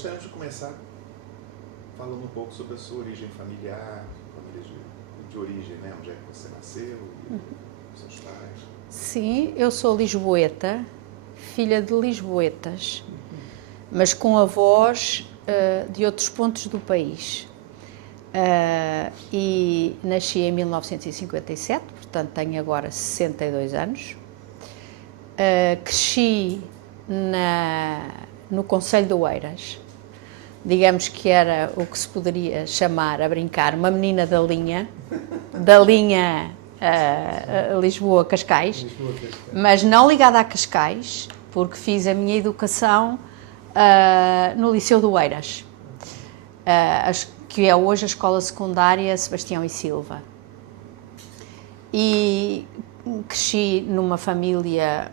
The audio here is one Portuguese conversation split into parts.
Gostaríamos de começar falando um pouco sobre a sua origem familiar, família de origem, né? Onde é que você nasceu, e seus pais. Sim, eu sou lisboeta, filha de lisboetas, mas com avós de outros pontos do país. E nasci em 1957, portanto tenho agora 62 anos. Cresci no Concelho de Oeiras, digamos que era o que se poderia chamar, a brincar, uma menina da linha Lisboa-Cascais, mas não ligada a Cascais, porque fiz a minha educação no Liceu de Oeiras, que é hoje a Escola Secundária Sebastião e Silva. E cresci numa família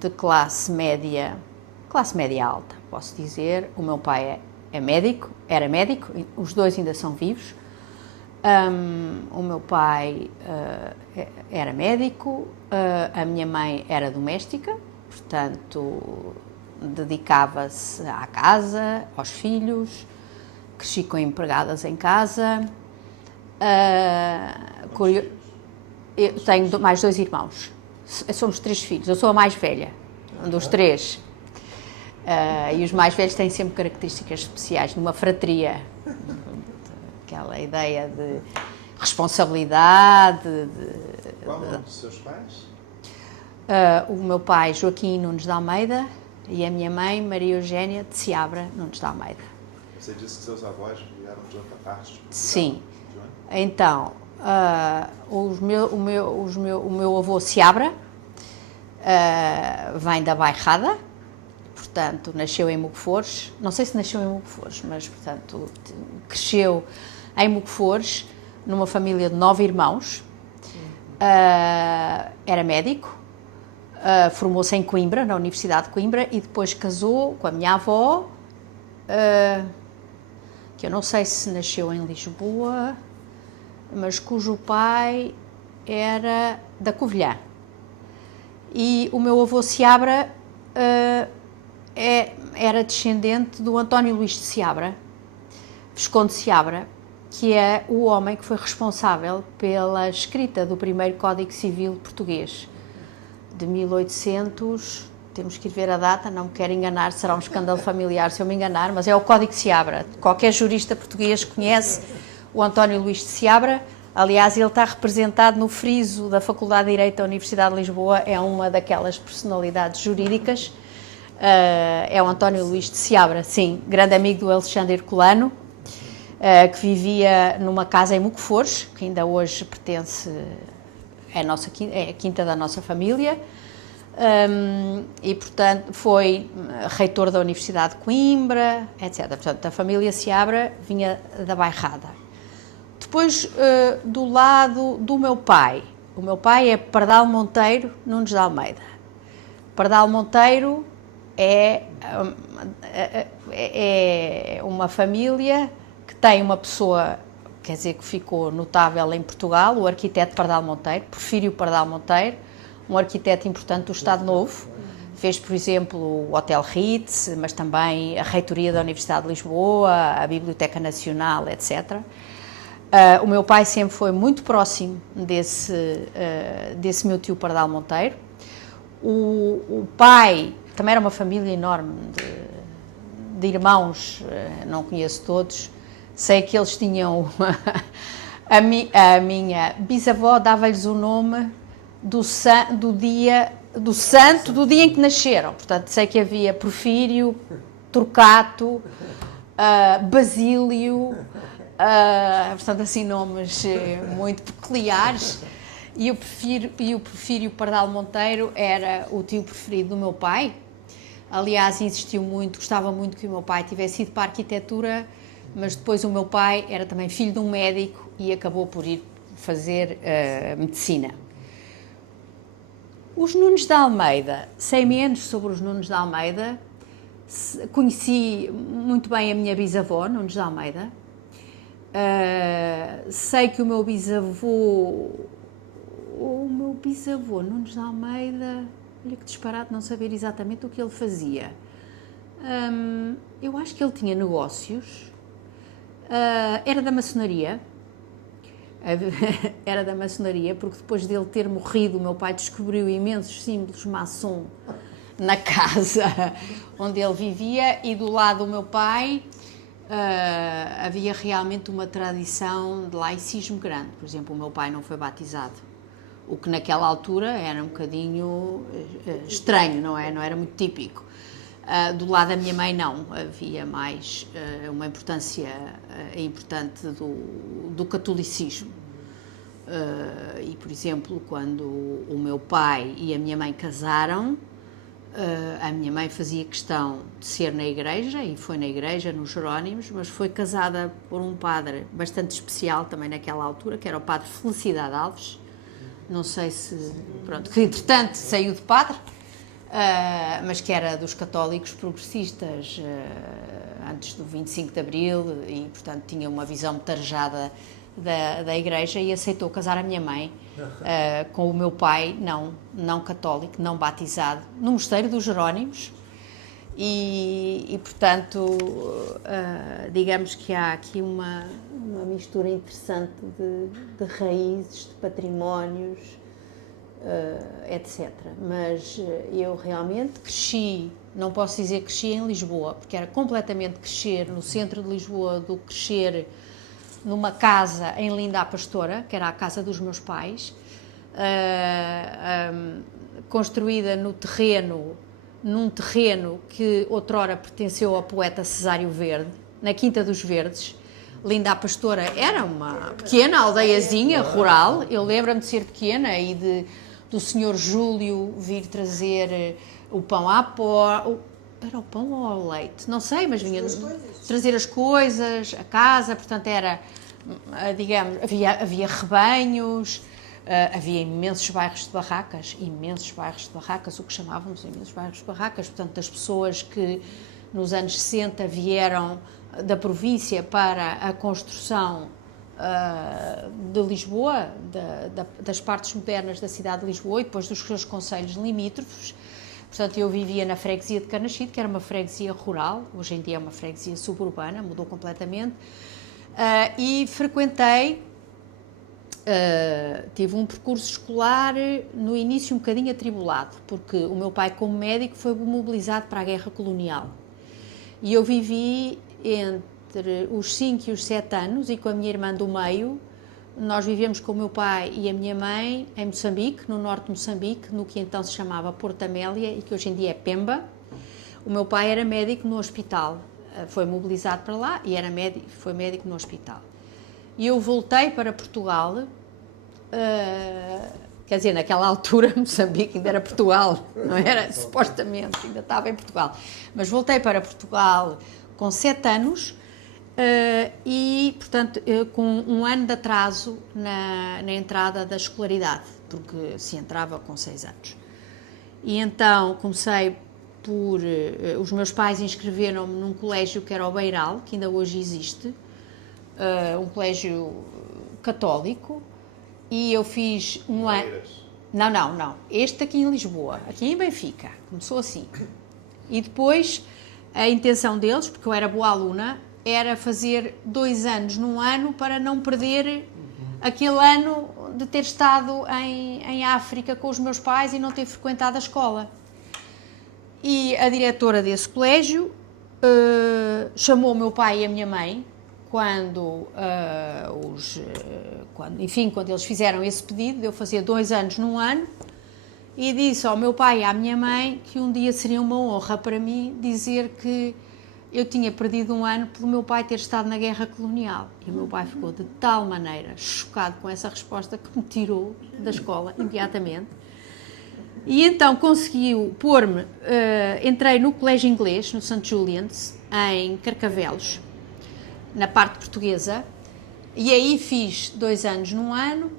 de classe média alta, posso dizer. O meu pai era médico, os dois ainda são vivos. O meu pai era médico, a minha mãe era doméstica, portanto dedicava-se à casa, aos filhos. Cresci com empregadas em casa. Eu tenho mais 2 irmãos. Somos 3 filhos. Eu sou a mais velha dos 3. E os mais velhos têm sempre características especiais, numa fratria. Aquela ideia de responsabilidade. Qual o nome dos seus pais? O meu pai, Joaquim Nunes de Almeida, e a minha mãe, Maria Eugénia de Seabra Nunes de Almeida. Você disse que seus avós vieram de outra parte de Portugal? Sim. Então, o meu avô Seabra vem da Bairrada, portanto, nasceu em Mocofores. Não sei se nasceu em Mocofores, mas, portanto, cresceu em Mocofores, numa família de 9 irmãos. Era médico, formou-se em Coimbra, na Universidade de Coimbra, e depois casou com a minha avó, que eu não sei se nasceu em Lisboa, mas cujo pai era da Covilhã. E o meu avô Seabra era descendente do António Luís de Seabra, Visconde de Seabra, que é o homem que foi responsável pela escrita do primeiro Código Civil português, de 1800, temos que ir ver a data, não me quero enganar, será um escândalo familiar se eu me enganar, mas é o Código de Seabra. Qualquer jurista português conhece o António Luís de Seabra. Aliás, ele está representado no friso da Faculdade de Direito da Universidade de Lisboa, é uma daquelas personalidades jurídicas. É o António Luís de Seabra, sim, grande amigo do Alexandre Herculano, que vivia numa casa em Mocofores, que ainda hoje pertence, é a quinta da nossa família. E, portanto, foi reitor da Universidade de Coimbra, etc. Portanto, a família Seabra vinha da Bairrada. Depois, do lado do meu pai, o meu pai é Pardal Monteiro Nunes de Almeida. Pardal Monteiro é uma família que tem uma pessoa, quer dizer, que ficou notável em Portugal, o arquiteto Pardal Monteiro, Porfírio Pardal Monteiro, um arquiteto importante do Estado Novo. Fez, por exemplo, o Hotel Ritz, mas também a reitoria da Universidade de Lisboa, a Biblioteca Nacional, etc. O meu pai sempre foi muito próximo desse meu tio Pardal Monteiro. O pai também era uma família enorme de irmãos, não conheço todos. Sei que eles tinham... a minha bisavó dava-lhes o nome do santo do dia em que nasceram. Portanto, sei que havia Porfírio, Torquato, Basílio, portanto, assim, nomes muito peculiares. E o Porfírio Pardal Monteiro era o tio preferido do meu pai. Aliás, gostava muito que o meu pai tivesse ido para a arquitetura, mas depois o meu pai era também filho de um médico e acabou por ir fazer medicina. Os Nunes de Almeida, sei menos sobre os Nunes de Almeida. Conheci muito bem a minha bisavó, Nunes de Almeida. Sei que o meu bisavô Nunes de Almeida, olha que disparate não saber exatamente o que ele fazia. Eu acho que ele tinha negócios, era da maçonaria, era da maçonaria, porque depois dele ter morrido, o meu pai descobriu imensos símbolos maçom na casa onde ele vivia, e do lado do meu pai havia realmente uma tradição de laicismo grande. Por exemplo, o meu pai não foi batizado, o que naquela altura era um bocadinho estranho, não é? Não era muito típico. Do lado da minha mãe não, havia mais uma importância importante do catolicismo. E, por exemplo, quando o meu pai e a minha mãe casaram, a minha mãe fazia questão de ser na igreja, e foi na igreja, nos Jerónimos, mas foi casada por um padre bastante especial também naquela altura, que era o padre Felicidade Alves. Não sei se... Pronto, que entretanto saiu de padre, mas que era dos católicos progressistas antes do 25 de Abril, e portanto tinha uma visão muito arejada da igreja, e aceitou casar a minha mãe com o meu pai, não católico, não batizado, no mosteiro dos Jerónimos. E portanto, digamos que há aqui uma mistura interessante de raízes, de patrimónios, etc. Mas eu realmente cresci, não posso dizer que cresci em Lisboa, porque era completamente crescer no centro de Lisboa do que crescer numa casa em Linda a Pastora, que era a casa dos meus pais, construída num terreno que outrora pertenceu ao poeta Cesário Verde, na Quinta dos Verdes. Linda a Pastora era uma pequena aldeiazinha rural. Eu lembro-me de ser pequena e do senhor Júlio vir trazer o pão à porta. Era o pão ou ao leite? Não sei, mas vinha trazer as coisas, a casa. Portanto, era, digamos, havia rebanhos, havia imensos bairros de barracas, o que chamávamos imensos bairros de barracas. Portanto, das pessoas que nos anos 60 vieram da província para a construção de Lisboa, das partes modernas da cidade de Lisboa e depois dos seus concelhos limítrofes. Portanto, eu vivia na freguesia de Carnaxide, que era uma freguesia rural, hoje em dia é uma freguesia suburbana, mudou completamente, e frequentei, tive um percurso escolar no início um bocadinho atribulado, porque o meu pai, como médico, foi mobilizado para a guerra colonial. E eu vivi entre os 5 e os 7 anos, e com a minha irmã do meio, nós vivemos com o meu pai e a minha mãe em Moçambique, no norte de Moçambique, no que então se chamava Porto Amélia e que hoje em dia é Pemba. O meu pai era médico no hospital, foi mobilizado para lá e foi médico no hospital. E eu voltei para Portugal, quer dizer, naquela altura Moçambique ainda era Portugal, não era? Supostamente, ainda estava em Portugal. Mas voltei para Portugal com 7 anos, e, portanto, com um ano de atraso na entrada da escolaridade, porque se entrava com 6 anos. E então comecei por... os meus pais inscreveram-me num colégio que era o Beiral, que ainda hoje existe, um colégio católico, e eu fiz um ano... Não. Este aqui em Lisboa, aqui em Benfica, começou assim. E depois a intenção deles, porque eu era boa aluna, era fazer 2 anos num ano para não perder aquele ano de ter estado em África com os meus pais e não ter frequentado a escola. E a diretora desse colégio chamou o meu pai e a minha mãe quando eles fizeram esse pedido de eu fazer 2 anos num ano, e disse ao meu pai e à minha mãe que um dia seria uma honra para mim dizer que eu tinha perdido um ano pelo meu pai ter estado na guerra colonial. E o meu pai ficou de tal maneira chocado com essa resposta que me tirou da escola imediatamente. E então conseguiu pôr-me, entrei no colégio inglês, no St. Julian's, em Carcavelos, na parte portuguesa, e aí fiz 2 anos num ano,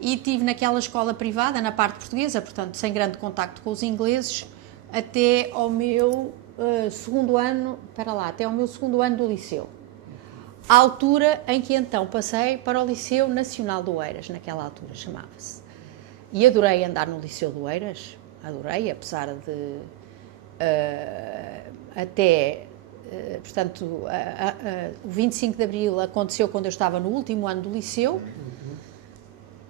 e estive naquela escola privada, na parte portuguesa, portanto, sem grande contacto com os ingleses, até ao meu segundo ano do liceu. À altura em que então passei para o Liceu Nacional do Oeiras, naquela altura chamava-se. E adorei andar no Liceu do Oeiras, adorei, apesar de até, portanto, o 25 de Abril aconteceu quando eu estava no último ano do liceu,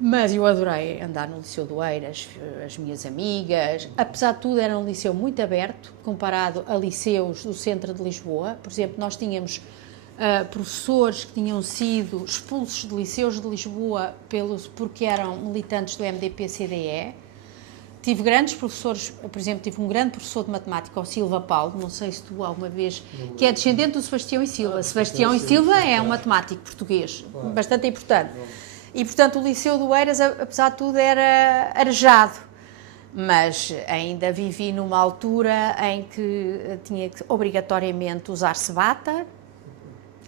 mas eu adorei andar no Liceu do Eiras, as minhas amigas, apesar de tudo era um liceu muito aberto, comparado a liceus do centro de Lisboa. Por exemplo, nós tínhamos professores que tinham sido expulsos de liceus de Lisboa porque eram militantes do MDP-CDE. Tive grandes professores, por exemplo, tive um grande professor de matemática, o Silva Paulo, não sei se tu alguma vez, que é descendente do Sebastião e Silva. Sebastião e Silva é um matemático português, bastante importante. E, portanto, o Liceu do Eiras, apesar de tudo, era arejado. Mas ainda vivi numa altura em que tinha que obrigatoriamente usar-se bata,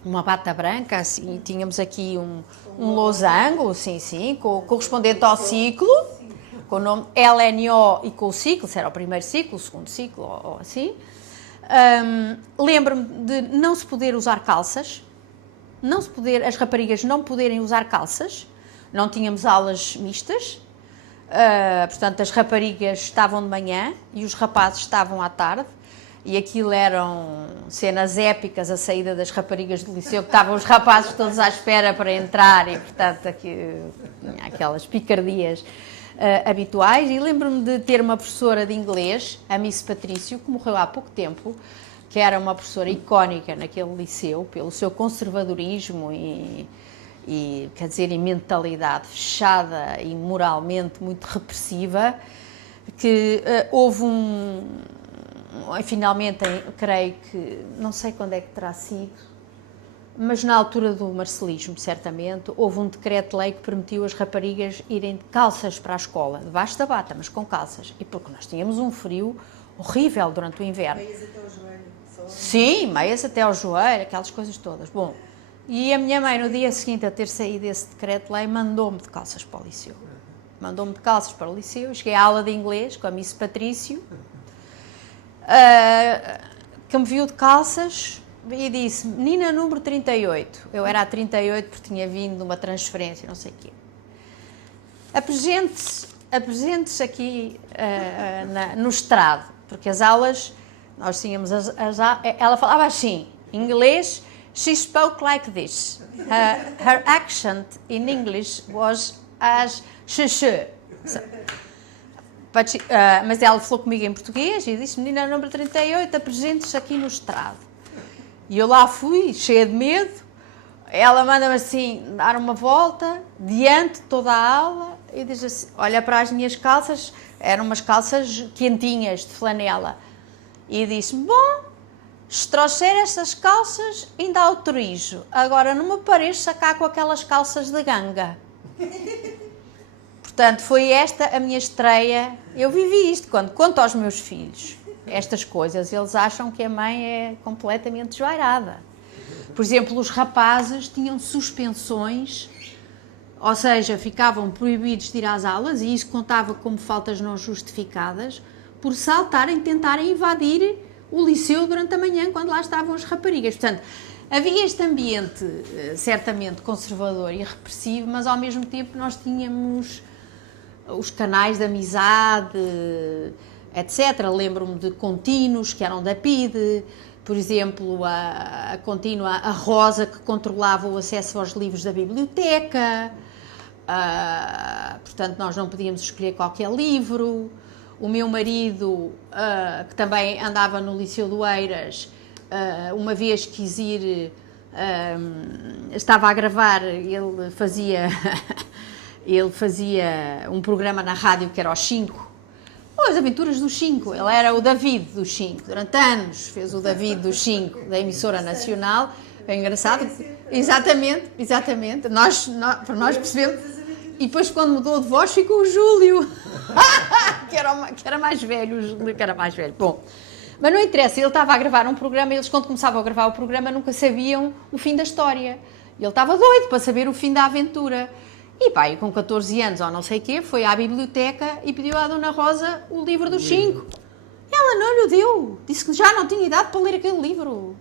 uma bata branca, assim, tínhamos aqui um losango, sim, correspondente ao ciclo, com o nome LNO e com o ciclo, se era o primeiro ciclo, o segundo ciclo, ou assim. Lembro-me de não se poder usar calças, as raparigas não poderem usar calças, não tínhamos aulas mistas, portanto as raparigas estavam de manhã e os rapazes estavam à tarde, e aquilo eram cenas épicas, a saída das raparigas do liceu, que estavam os rapazes todos à espera para entrar, e portanto aquelas picardias habituais. E lembro-me de ter uma professora de inglês, a Miss Patrício, que morreu há pouco tempo, que era uma professora icónica naquele liceu, pelo seu conservadorismo e quer dizer, em mentalidade fechada e moralmente muito repressiva, que houve finalmente, creio que, não sei quando é que terá sido, mas na altura do marcelismo, certamente, houve um decreto-lei que permitiu as raparigas irem de calças para a escola, debaixo da bata, mas com calças, e porque nós tínhamos um frio horrível durante o inverno. Meias até ao joelho. Sim, meias até ao joelho, aquelas coisas todas. Bom, e a minha mãe, no dia seguinte a ter saído desse decreto-lei, mandou-me de calças para o liceu. Mandou-me de calças para o liceu, cheguei à aula de inglês com a Miss Patrício, que me viu de calças e disse: menina número 38. Eu era a 38 porque tinha vindo de uma transferência, não sei o quê. Apresente-se aqui no estrado, porque as aulas, nós tínhamos ela falava assim, em inglês. She spoke like this. Her accent in English was as xixi. Mas ela falou comigo em português e disse: menina número 38, apresente-se aqui no estrado. E eu lá fui, cheia de medo. Ela manda-me assim, dar uma volta, diante de toda a aula, e diz assim: olha para as minhas calças, eram umas calças quentinhas, de flanela. E disse-me: bom, se trouxer estas calças, ainda autorizo. Agora não me pareça cá com aquelas calças de ganga. Portanto, foi esta a minha estreia. Eu vivi isto quando conto aos meus filhos estas coisas. Eles acham que a mãe é completamente desvairada. Por exemplo, os rapazes tinham suspensões, ou seja, ficavam proibidos de ir às aulas, e isso contava como faltas não justificadas, por saltarem, tentarem invadir o liceu durante a manhã, quando lá estavam as raparigas. Portanto, havia este ambiente certamente conservador e repressivo, mas ao mesmo tempo nós tínhamos os canais de amizade, etc. Lembro-me de contínuos que eram da PIDE, por exemplo, a contínua, a Rosa, que controlava o acesso aos livros da biblioteca, portanto nós não podíamos escolher qualquer livro. O meu marido, que também andava no Liceu do Eiras, uma vez quis ir, estava a gravar, ele fazia um programa na rádio que era aos 5, as aventuras dos 5, ele era o David dos 5, durante anos fez o David dos 5, da emissora nacional, é engraçado, exatamente, para nós percebemos, e depois quando mudou de voz ficou o Júlio, que era mais velho, bom, mas não interessa, ele estava a gravar um programa, e eles quando começavam a gravar o programa nunca sabiam o fim da história, e ele estava doido para saber o fim da aventura. E pai, com 14 anos ou não sei o quê, foi à biblioteca e pediu à Dona Rosa o livro dos 5. Ela não lhe deu, disse que já não tinha idade para ler aquele livro.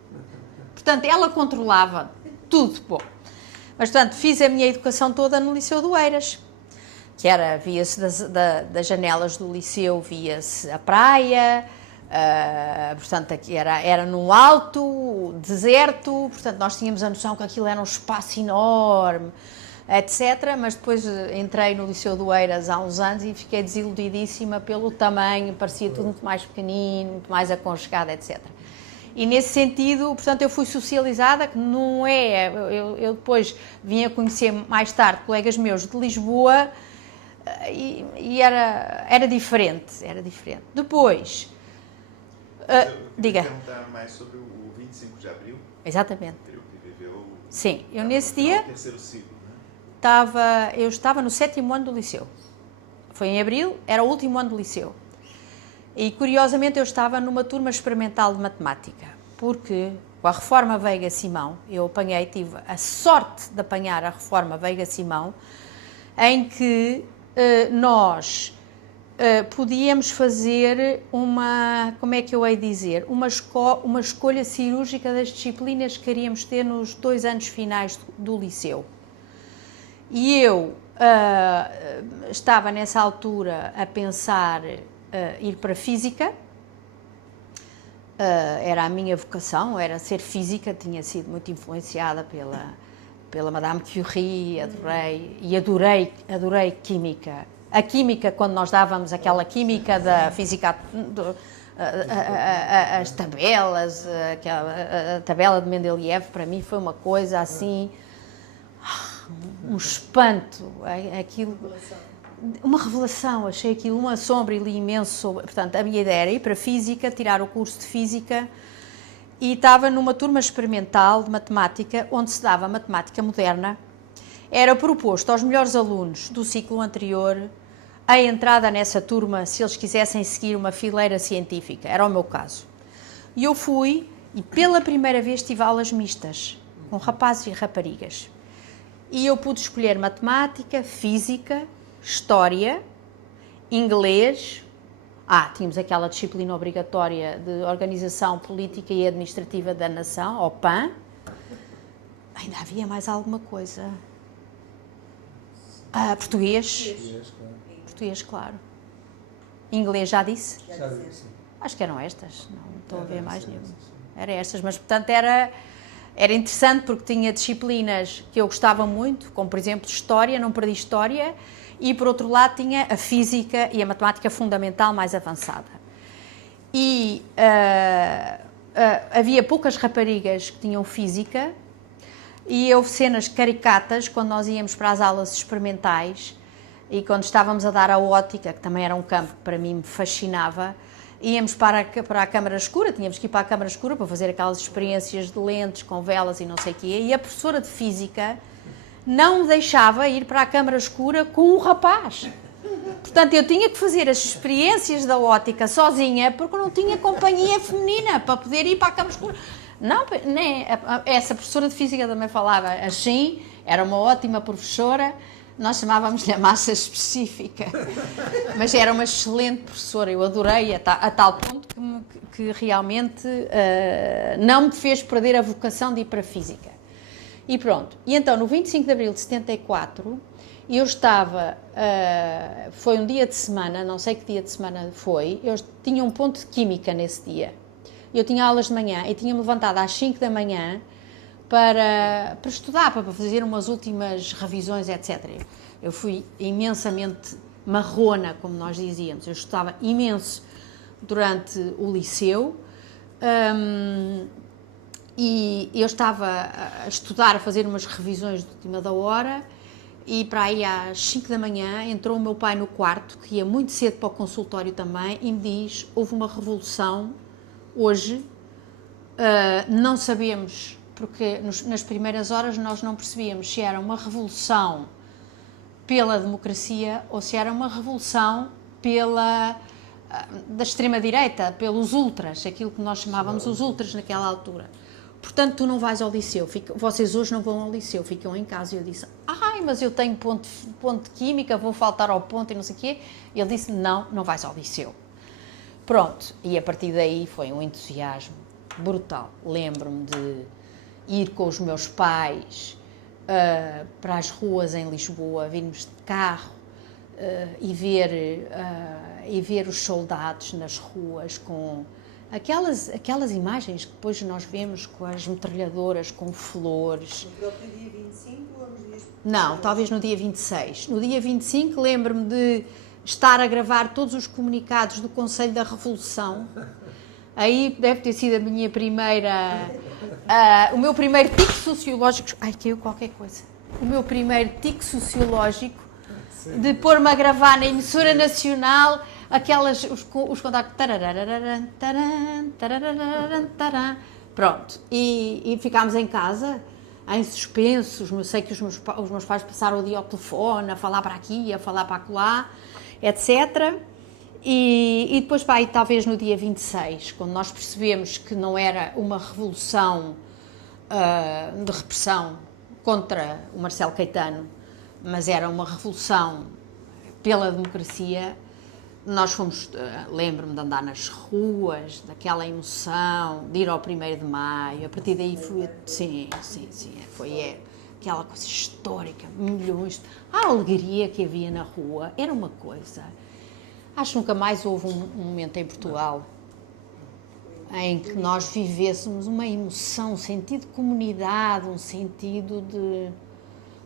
Portanto, ela controlava tudo. Bom, mas portanto, fiz a minha educação toda no Liceu do Eiras, que era, via-se das janelas do liceu, via-se a praia, Portanto, aqui era num alto deserto, portanto, nós tínhamos a noção que aquilo era um espaço enorme, etc. Mas depois entrei no Liceu do Eiras há uns anos e fiquei desiludidíssima pelo tamanho, parecia tudo muito mais pequenino, muito mais aconchegado, etc. E nesse sentido, portanto, eu fui socializada, que não é... Eu depois vim a conhecer mais tarde colegas meus de Lisboa e era diferente, Depois... diga. Eu queria perguntar mais sobre o 25 de abril. Exatamente. Que viveu... Sim, eu nesse dia... terceiro ciclo, né? Eu estava no 7º ano do liceu. Foi em abril, era o último ano do liceu. E, curiosamente, eu estava numa turma experimental de matemática, porque com a reforma Veiga-Simão, tive a sorte de apanhar a reforma Veiga-Simão, em que nós podíamos fazer como é que eu hei de dizer, uma escolha cirúrgica das disciplinas que queríamos ter nos 2 anos finais do liceu. E eu estava nessa altura a pensar ir para Física, era a minha vocação, era ser física, tinha sido muito influenciada pela Madame Curie, adorei Química. A Química, quando nós dávamos aquela Química da Física, as tabelas, a tabela de Mendeleev, para mim foi uma coisa assim, um espanto, aquilo... Uma revelação, achei aquilo uma sombra e li imenso sobre... Portanto, a minha ideia era ir para Física, tirar o curso de Física, e estava numa turma experimental de matemática, onde se dava matemática moderna. Era proposto aos melhores alunos do ciclo anterior a entrada nessa turma, se eles quisessem seguir uma fileira científica. Era o meu caso. E eu fui, e pela primeira vez tive aulas mistas, com rapazes e raparigas. E eu pude escolher matemática, física, história, inglês. Tínhamos aquela disciplina obrigatória de Organização Política e Administrativa da Nação, OPAN. Ainda havia mais alguma coisa. Português. Português, claro. Inglês, já disse? Já disse. Acho que eram estas, não estou a ver mais nenhuma. Era estas, mas portanto era interessante porque tinha disciplinas que eu gostava muito, como por exemplo História, não perdi História, e por outro lado tinha a Física e a Matemática Fundamental mais avançada. E havia poucas raparigas que tinham Física, e houve cenas caricatas quando nós íamos para as aulas experimentais e quando estávamos a dar a ótica, que também era um campo que para mim me fascinava, íamos para a câmara escura, tínhamos que ir para a câmara escura para fazer aquelas experiências de lentes com velas e não sei o quê, e a professora de Física não me deixava ir para a câmara escura com um rapaz. Portanto, eu tinha que fazer as experiências da ótica sozinha porque eu não tinha companhia feminina para poder ir para a câmara escura. Não, nem, essa professora de Física também falava assim, era uma ótima professora, nós chamávamos-lhe a massa específica, mas era uma excelente professora, eu adorei a tal ponto que realmente não me fez perder a vocação de ir para a Física. E pronto, e então no 25 de abril de 74, eu estava, foi um dia de semana, não sei que dia de semana foi, eu tinha um ponto de Química nesse dia. Eu tinha aulas de manhã e tinha-me levantado às 5 da manhã para estudar, para fazer umas últimas revisões, etc. Eu fui imensamente marrona, como nós dizíamos. Eu estudava imenso durante o liceu e eu estava a estudar, a fazer umas revisões de última da hora e para aí às 5 da manhã entrou o meu pai no quarto, que ia muito cedo para o consultório também, e me diz, houve uma revolução hoje, não sabemos, porque nas primeiras horas nós não percebíamos se era uma revolução pela democracia ou se era uma revolução da extrema-direita, pelos ultras, aquilo que nós chamávamos os ultras naquela altura. Portanto, tu não vais ao liceu, vocês hoje não vão ao liceu, ficam em casa. E eu disse, mas eu tenho ponto de Química, vou faltar ao ponto e não sei o quê. E ele disse, não vais ao liceu. Pronto, e a partir daí foi um entusiasmo brutal. Lembro-me de ir com os meus pais para as ruas em Lisboa, virmos de carro e ver e ver os soldados nas ruas com aquelas imagens que depois nós vemos com as metralhadoras, com flores. No próprio dia 25 ou nos dias... Não, talvez no dia 26. No dia 25 lembro-me de estar a gravar todos os comunicados do Conselho da Revolução. Aí deve ter sido a minha primeira... o meu primeiro tico sociológico... Ai, caiu qualquer coisa. O meu primeiro tico sociológico de pôr-me a gravar na emissora nacional os contactos... Pronto. E ficámos em casa, em suspenso. Sei que os meus pais passaram o dia ao telefone, a falar para aqui, a falar para acolá, etc. E depois, pá, talvez no dia 26, quando nós percebemos que não era uma revolução de repressão contra o Marcelo Caetano, mas era uma revolução pela democracia, nós fomos, lembro-me de andar nas ruas, daquela emoção, de ir ao 1º de Maio, a partir daí fui, sim, foi aquela coisa histórica, milhões, a alegria que havia na rua, era uma coisa. Acho que nunca mais houve um momento em Portugal em que nós vivêssemos uma emoção, um sentido de comunidade, um sentido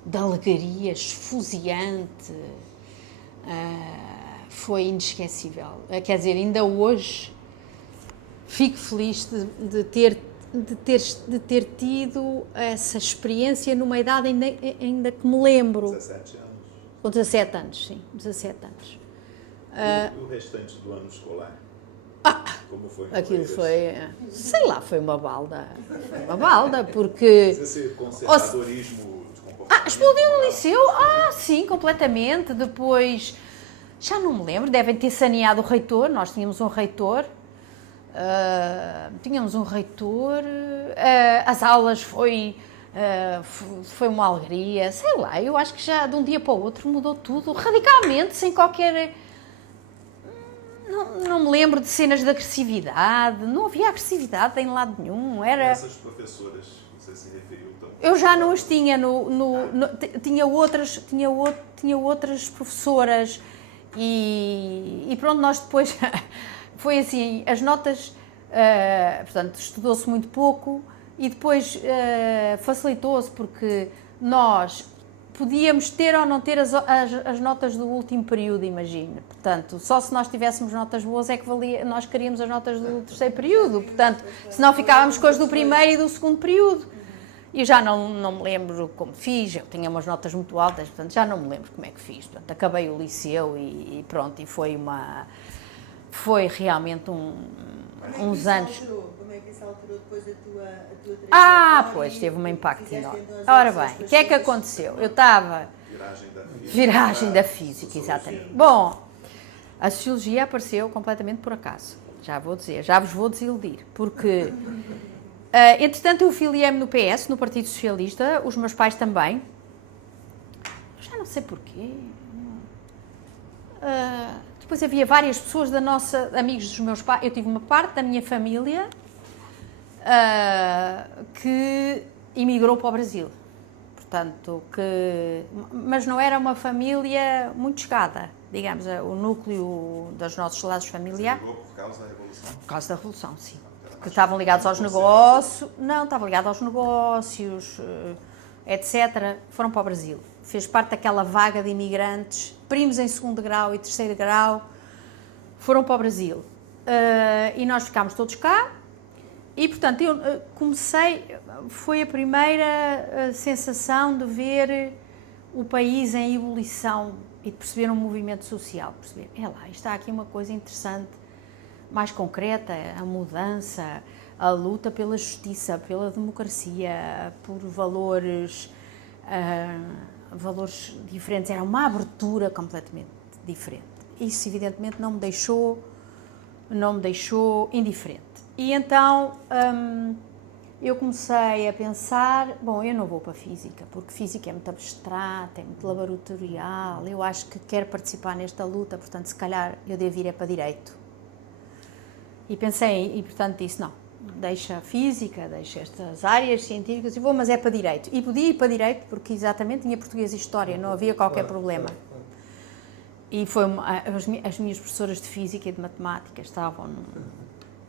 de alegria esfuziante. Foi inesquecível. Quer dizer, ainda hoje fico feliz de ter tido essa experiência numa idade ainda que me lembro. 17 anos. Com 17 anos, sim, 17 anos. E o restante do ano escolar? Como foi? Aquilo foi, sei lá, foi uma balda. Foi uma balda, porque... Esse conservadorismo de comportamento... Explodiu no liceu? Sim, completamente. Depois, já não me lembro, devem ter saneado o reitor. Nós tínhamos um reitor. As aulas foi uma alegria. Sei lá, eu acho que já de um dia para o outro mudou tudo radicalmente, sem qualquer... Não me lembro de cenas de agressividade, não havia agressividade em lado nenhum. Essas professoras que você se referiu também. Eu já não as tinha, tinha outras professoras e pronto, nós depois, foi assim, as notas, portanto, estudou-se muito pouco e depois facilitou-se porque nós podíamos ter ou não ter as notas do último período, imagina. Portanto, só se nós tivéssemos notas boas é que nós queríamos as notas do 3º período. Portanto, senão ficávamos com as do 1º e do 2º período. E já não me lembro como fiz, eu tinha umas notas muito altas, portanto, já não me lembro como é que fiz. Portanto, acabei o liceu e pronto, e foi realmente uns anos... Como é que isso alterou depois a tua trajetória? Pois, teve um impacto enorme. Ora bem, o que é que aconteceu? Eu estava... Viragem da física, exatamente. Bom, a sociologia apareceu completamente por acaso. Já vos vou desiludir, porque... entretanto, eu filiei-me no PS, no Partido Socialista, os meus pais também. Já não sei porquê. Depois havia várias pessoas amigos dos meus pais. Eu tive uma parte da minha família que emigrou para o Brasil. Portanto, mas não era uma família muito chegada, digamos, o núcleo dos nossos laços familiares. Emigrou por causa da Revolução? Por causa da Revolução, sim. Que estavam ligados aos negócios, estavam ligados aos negócios, etc. Foram para o Brasil. Fez parte daquela vaga de imigrantes, primos em 2º grau e 3º grau, foram para o Brasil. E nós ficámos todos cá. E, portanto, eu foi a primeira sensação de ver o país em ebulição e de perceber um movimento social. Perceber, está aqui uma coisa interessante, mais concreta, a mudança, a luta pela justiça, pela democracia, por valores diferentes. Era uma abertura completamente diferente. Isso, evidentemente, não me deixou indiferente. E então eu comecei a pensar, eu não vou para a física, porque física é muito abstrata, é muito laboratorial, eu acho que quero participar nesta luta, portanto, se calhar eu devo ir para Direito. E pensei, e portanto disse, não, deixa a física, deixa estas áreas científicas, e mas é para Direito. E podia ir para Direito, porque exatamente tinha Português e História, não havia qualquer problema. E foi as minhas professoras de Física e de Matemática estavam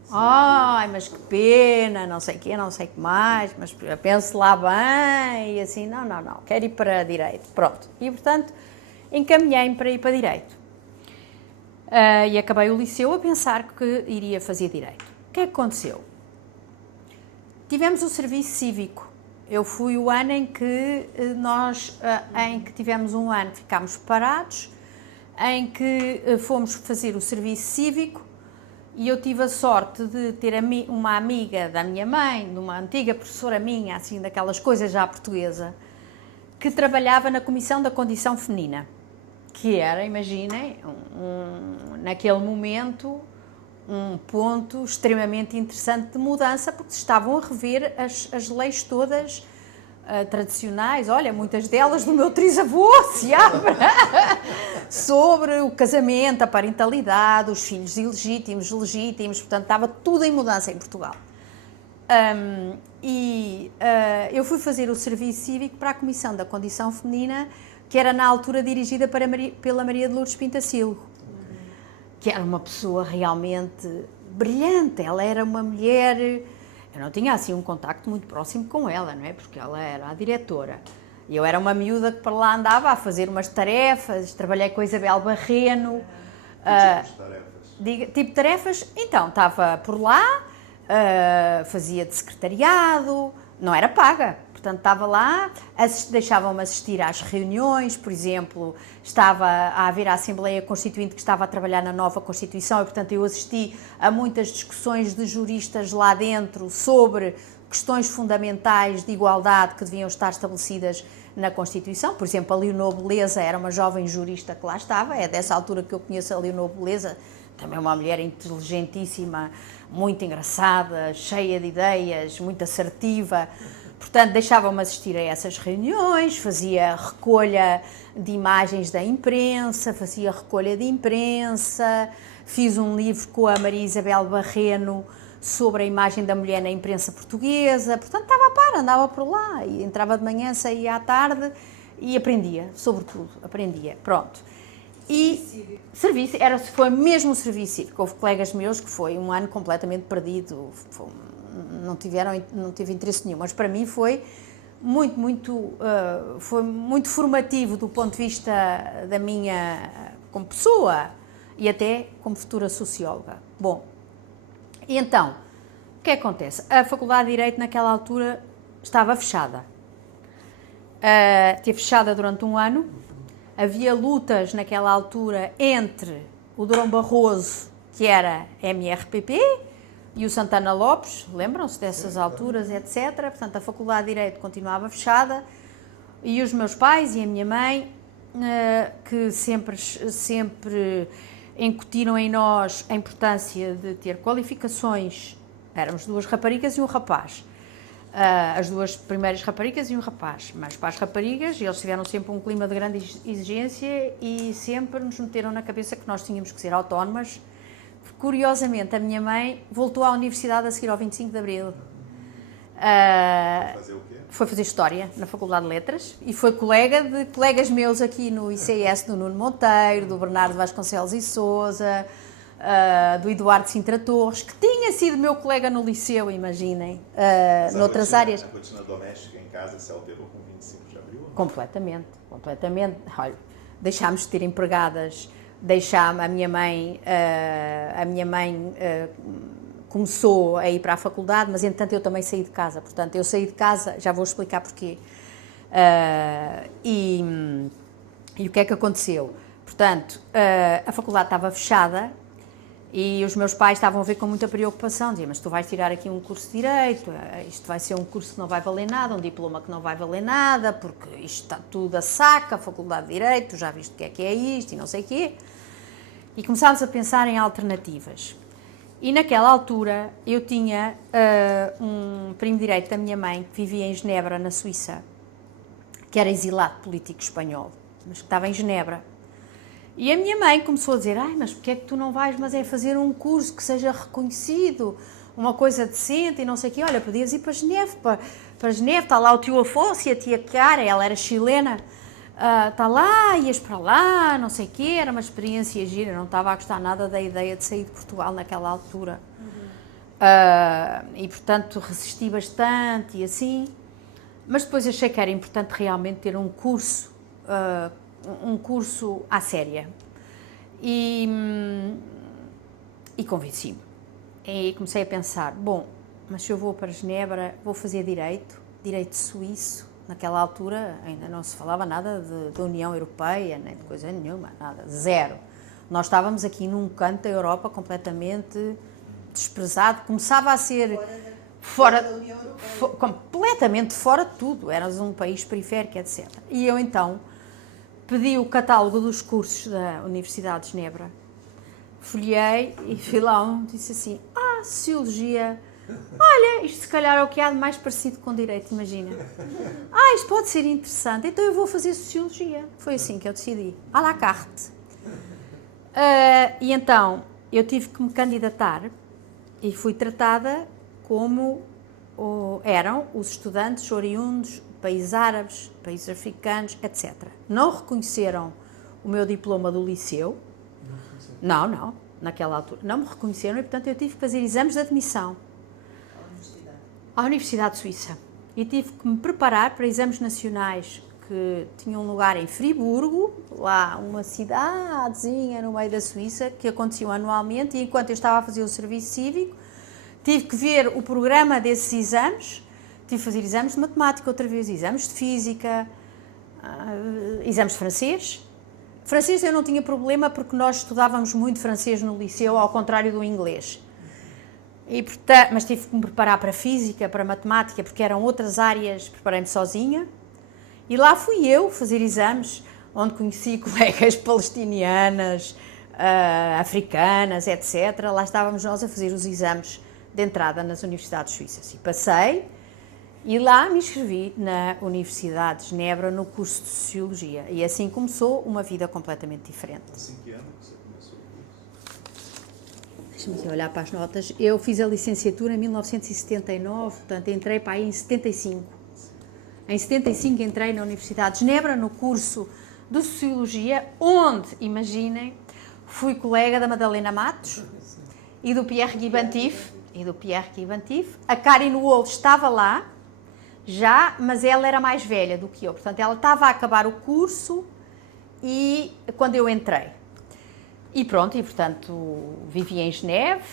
ai, mas que pena, não sei o quê, não sei o que mais, mas pense lá bem, e assim, não, quero ir para Direito, pronto. E, portanto, encaminhei-me para ir para Direito. E acabei o liceu a pensar que iria fazer Direito. O que é que aconteceu? Tivemos o serviço cívico. Eu fui o ano em que tivemos um ano, ficámos parados, em que fomos fazer o serviço cívico. E eu tive a sorte de ter uma amiga da minha mãe, de uma antiga professora minha, assim, daquelas coisas já portuguesa, que trabalhava na Comissão da Condição Feminina, que era, imaginem, naquele momento, um ponto extremamente interessante de mudança, porque se estavam a rever as leis todas tradicionais, olha, muitas delas do meu trisavô, se abre, sobre o casamento, a parentalidade, os filhos ilegítimos, legítimos, portanto, estava tudo em mudança em Portugal. Eu fui fazer o serviço cívico para a Comissão da Condição Feminina, que era na altura dirigida pela Maria de Lourdes Pintacilgo, que era uma pessoa realmente brilhante. Ela era uma mulher... Eu não tinha assim um contacto muito próximo com ela, não é? Porque ela era a diretora. E eu era uma miúda que para lá andava a fazer umas tarefas, trabalhei com a Isabel Barreno. Que tipos de tarefas? Tipo de tarefas? Então, estava por lá, fazia de secretariado, não era paga. Portanto, estava lá, deixavam-me assistir às reuniões, por exemplo, estava a haver a Assembleia Constituinte que estava a trabalhar na nova Constituição e, portanto, eu assisti a muitas discussões de juristas lá dentro sobre questões fundamentais de igualdade que deviam estar estabelecidas na Constituição. Por exemplo, a Leonor Beleza era uma jovem jurista que lá estava, é dessa altura que eu conheço a Leonor Beleza, também uma mulher inteligentíssima, muito engraçada, cheia de ideias, muito assertiva. Portanto, deixavam-me assistir a essas reuniões, fazia recolha de imagens da imprensa, fazia recolha de imprensa, fiz um livro com a Maria Isabel Barreno sobre a imagem da mulher na imprensa portuguesa, portanto, estava a par, andava por lá, e entrava de manhã, saía à tarde e aprendia, sobretudo, aprendia, pronto. E foi mesmo o serviço cívico. Houve colegas meus que foi um ano completamente perdido, não tive interesse nenhum, mas para mim foi muito formativo do ponto de vista da minha como pessoa e até como futura socióloga. Bom, e então, o que acontece? A Faculdade de Direito naquela altura estava fechada. Esteve fechada durante um ano, havia lutas naquela altura entre o Durão Barroso, que era MRPP, e o Santana Lopes, lembram-se dessas alturas, etc. Portanto, a Faculdade de Direito continuava fechada e os meus pais e a minha mãe, que sempre incutiram em nós a importância de ter qualificações, éramos duas raparigas e um rapaz, as duas primeiras raparigas e um rapaz, mas para as raparigas eles tiveram sempre um clima de grande exigência e sempre nos meteram na cabeça que nós tínhamos que ser autónomas. Curiosamente, a minha mãe voltou à universidade a seguir ao 25 de Abril. Fazer o quê? Foi fazer História na Faculdade de Letras e foi colega de colegas meus aqui no ICS, do Nuno Monteiro, do Bernardo Vasconcelos e Sousa, do Eduardo Sintra Torres, que tinha sido meu colega no liceu, imaginem, noutras áreas. A rotina doméstica em casa se alterou com 25 de Abril? Completamente. Olha, deixámos de ter empregadas, a minha mãe começou a ir para a faculdade, mas entretanto eu também saí de casa, portanto eu saí de casa, já vou explicar porquê. E o que é que aconteceu? Portanto, a faculdade estava fechada e os meus pais estavam a ver com muita preocupação, diziam, mas tu vais tirar aqui um curso de Direito, isto vai ser um curso que não vai valer nada, um diploma que não vai valer nada, porque isto está tudo a saca, a Faculdade de Direito, já viste o que é isto e não sei o quê. E começámos a pensar em alternativas. E naquela altura eu tinha um primo direito da minha mãe que vivia em Genebra, na Suíça, que era exilado político espanhol, mas que estava em Genebra. E a minha mãe começou a dizer, mas porque é que tu não vais, mas é fazer um curso que seja reconhecido, uma coisa decente e não sei o quê. Olha, podias ir para Genebra, está lá o tio Afonso e a tia Chiara, ela era chilena, Está lá, ias para lá, não sei o quê, era uma experiência gira, não estava a gostar nada da ideia de sair de Portugal naquela altura. E, portanto, resisti bastante e assim, mas depois achei que era importante realmente ter um curso à séria. E convenci-me. E comecei a pensar, bom, mas se eu vou para Genebra, vou fazer direito suíço. Naquela altura ainda não se falava nada da União Europeia, nem de coisa nenhuma, nada, zero. Nós estávamos aqui num canto da Europa completamente desprezado, começava a ser fora da União Europeia, completamente fora de tudo, éramos um país periférico, etc. E eu então pedi o catálogo dos cursos da Universidade de Genebra, folhei e fui lá disse assim, Sociologia, olha, isto se calhar é o que há de mais parecido com Direito, imagina. Isto pode ser interessante, então eu vou fazer Sociologia. Foi assim que eu decidi, à la carte. E então, eu tive que me candidatar e fui tratada como eram os estudantes oriundos de países árabes, países africanos, etc. Não reconheceram o meu diploma do liceu. Não, naquela altura. Não me reconheceram e, portanto, eu tive que fazer exames de admissão à Universidade Suíça. E tive que me preparar para exames nacionais que tinham lugar em Friburgo, lá uma cidadezinha no meio da Suíça, que aconteciam anualmente, e enquanto eu estava a fazer o serviço cívico, tive que ver o programa desses exames, tive que fazer exames de matemática outra vez, exames de física, exames de francês. Francês eu não tinha problema porque nós estudávamos muito francês no liceu, ao contrário do inglês. E, portanto, mas tive que me preparar para física, para matemática, porque eram outras áreas, preparei-me sozinha. E lá fui eu fazer exames, onde conheci colegas palestinianas, africanas, etc. Lá estávamos nós a fazer os exames de entrada nas universidades suíças. E passei, e lá me inscrevi na Universidade de Genebra no curso de Sociologia. E assim começou uma vida completamente diferente. Assim que ano você começou o curso? Deixa-me aqui olhar para as notas. Eu fiz a licenciatura em 1979, portanto entrei para aí em 75. Em 75 entrei na Universidade de Genebra no curso de Sociologia, onde, imaginem, fui colega da Madalena Matos e do Pierre Guy Bantif. A Karin Wohl estava lá, já, mas ela era mais velha do que eu. Portanto, ela estava a acabar o curso e quando eu entrei. E pronto, e portanto, vivia em Geneve,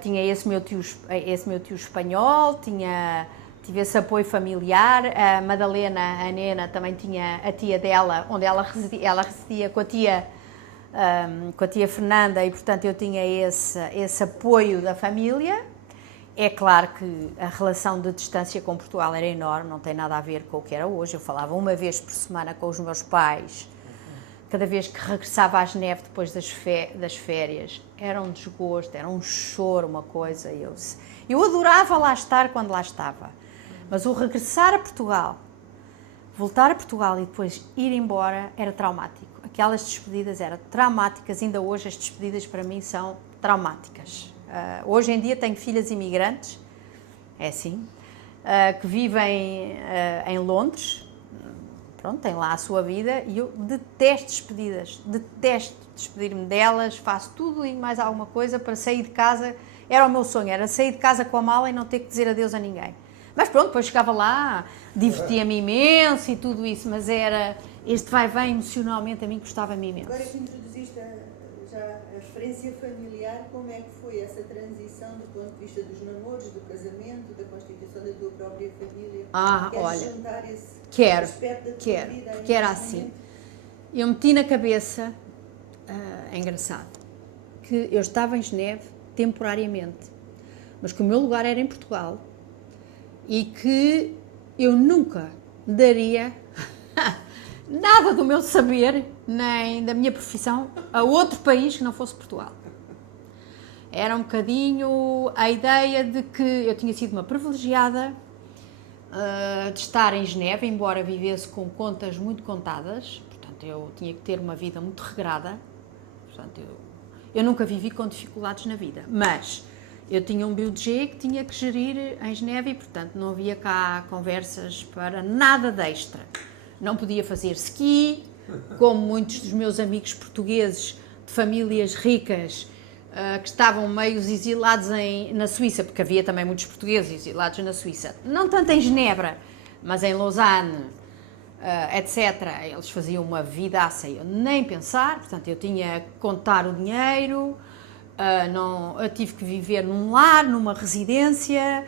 tinha esse meu tio espanhol, tive esse apoio familiar. A Madalena, a Nena, também tinha a tia dela, onde ela residia com a tia Fernanda, e portanto eu tinha esse apoio da família. É claro que a relação de distância com Portugal era enorme, não tem nada a ver com o que era hoje. Eu falava uma vez por semana com os meus pais, cada vez que regressava à Geneve depois das férias. Era um desgosto, era um choro, uma coisa. Eu adorava lá estar quando lá estava, mas o regressar a Portugal, voltar a Portugal e depois ir embora era traumático. Aquelas despedidas eram traumáticas, ainda hoje as despedidas para mim são traumáticas. Hoje em dia tenho filhas imigrantes, é assim, que vivem em Londres, pronto, têm lá a sua vida, e eu detesto despedir-me delas, faço tudo e mais alguma coisa para sair de casa. Era o meu sonho, era sair de casa com a mala e não ter que dizer adeus a ninguém. Mas pronto, depois chegava lá, divertia-me imenso e tudo isso, mas era este vai-vem emocionalmente, a mim gostava-me imenso. Agora que introduziste já a referência familiar, como é que foi essa transição do ponto de vista dos namoros, do casamento, da constituição da tua própria família? Queres olha, juntar esse quero, aspecto da tua vida? Porque era assim. Eu meti na cabeça, é engraçado, que eu estava em Geneve temporariamente, mas que o meu lugar era em Portugal e que eu nunca daria nada do meu saber, nem da minha profissão, a outro país que não fosse Portugal. Era um bocadinho a ideia de que eu tinha sido uma privilegiada de estar em Geneve, embora vivesse com contas muito contadas. Portanto, eu tinha que ter uma vida muito regrada. Portanto, eu nunca vivi com dificuldades na vida, mas eu tinha um budget que tinha que gerir em Geneve e, portanto, não havia cá conversas para nada de extra. não podia fazer ski, como muitos dos meus amigos portugueses de famílias ricas que estavam meio exilados na Suíça, porque havia também muitos portugueses exilados na Suíça, não tanto em Genebra, mas em Lausanne, etc. Eles faziam uma vidaça, eu nem pensar, portanto eu tinha que contar o dinheiro, eu tive que viver num lar, numa residência,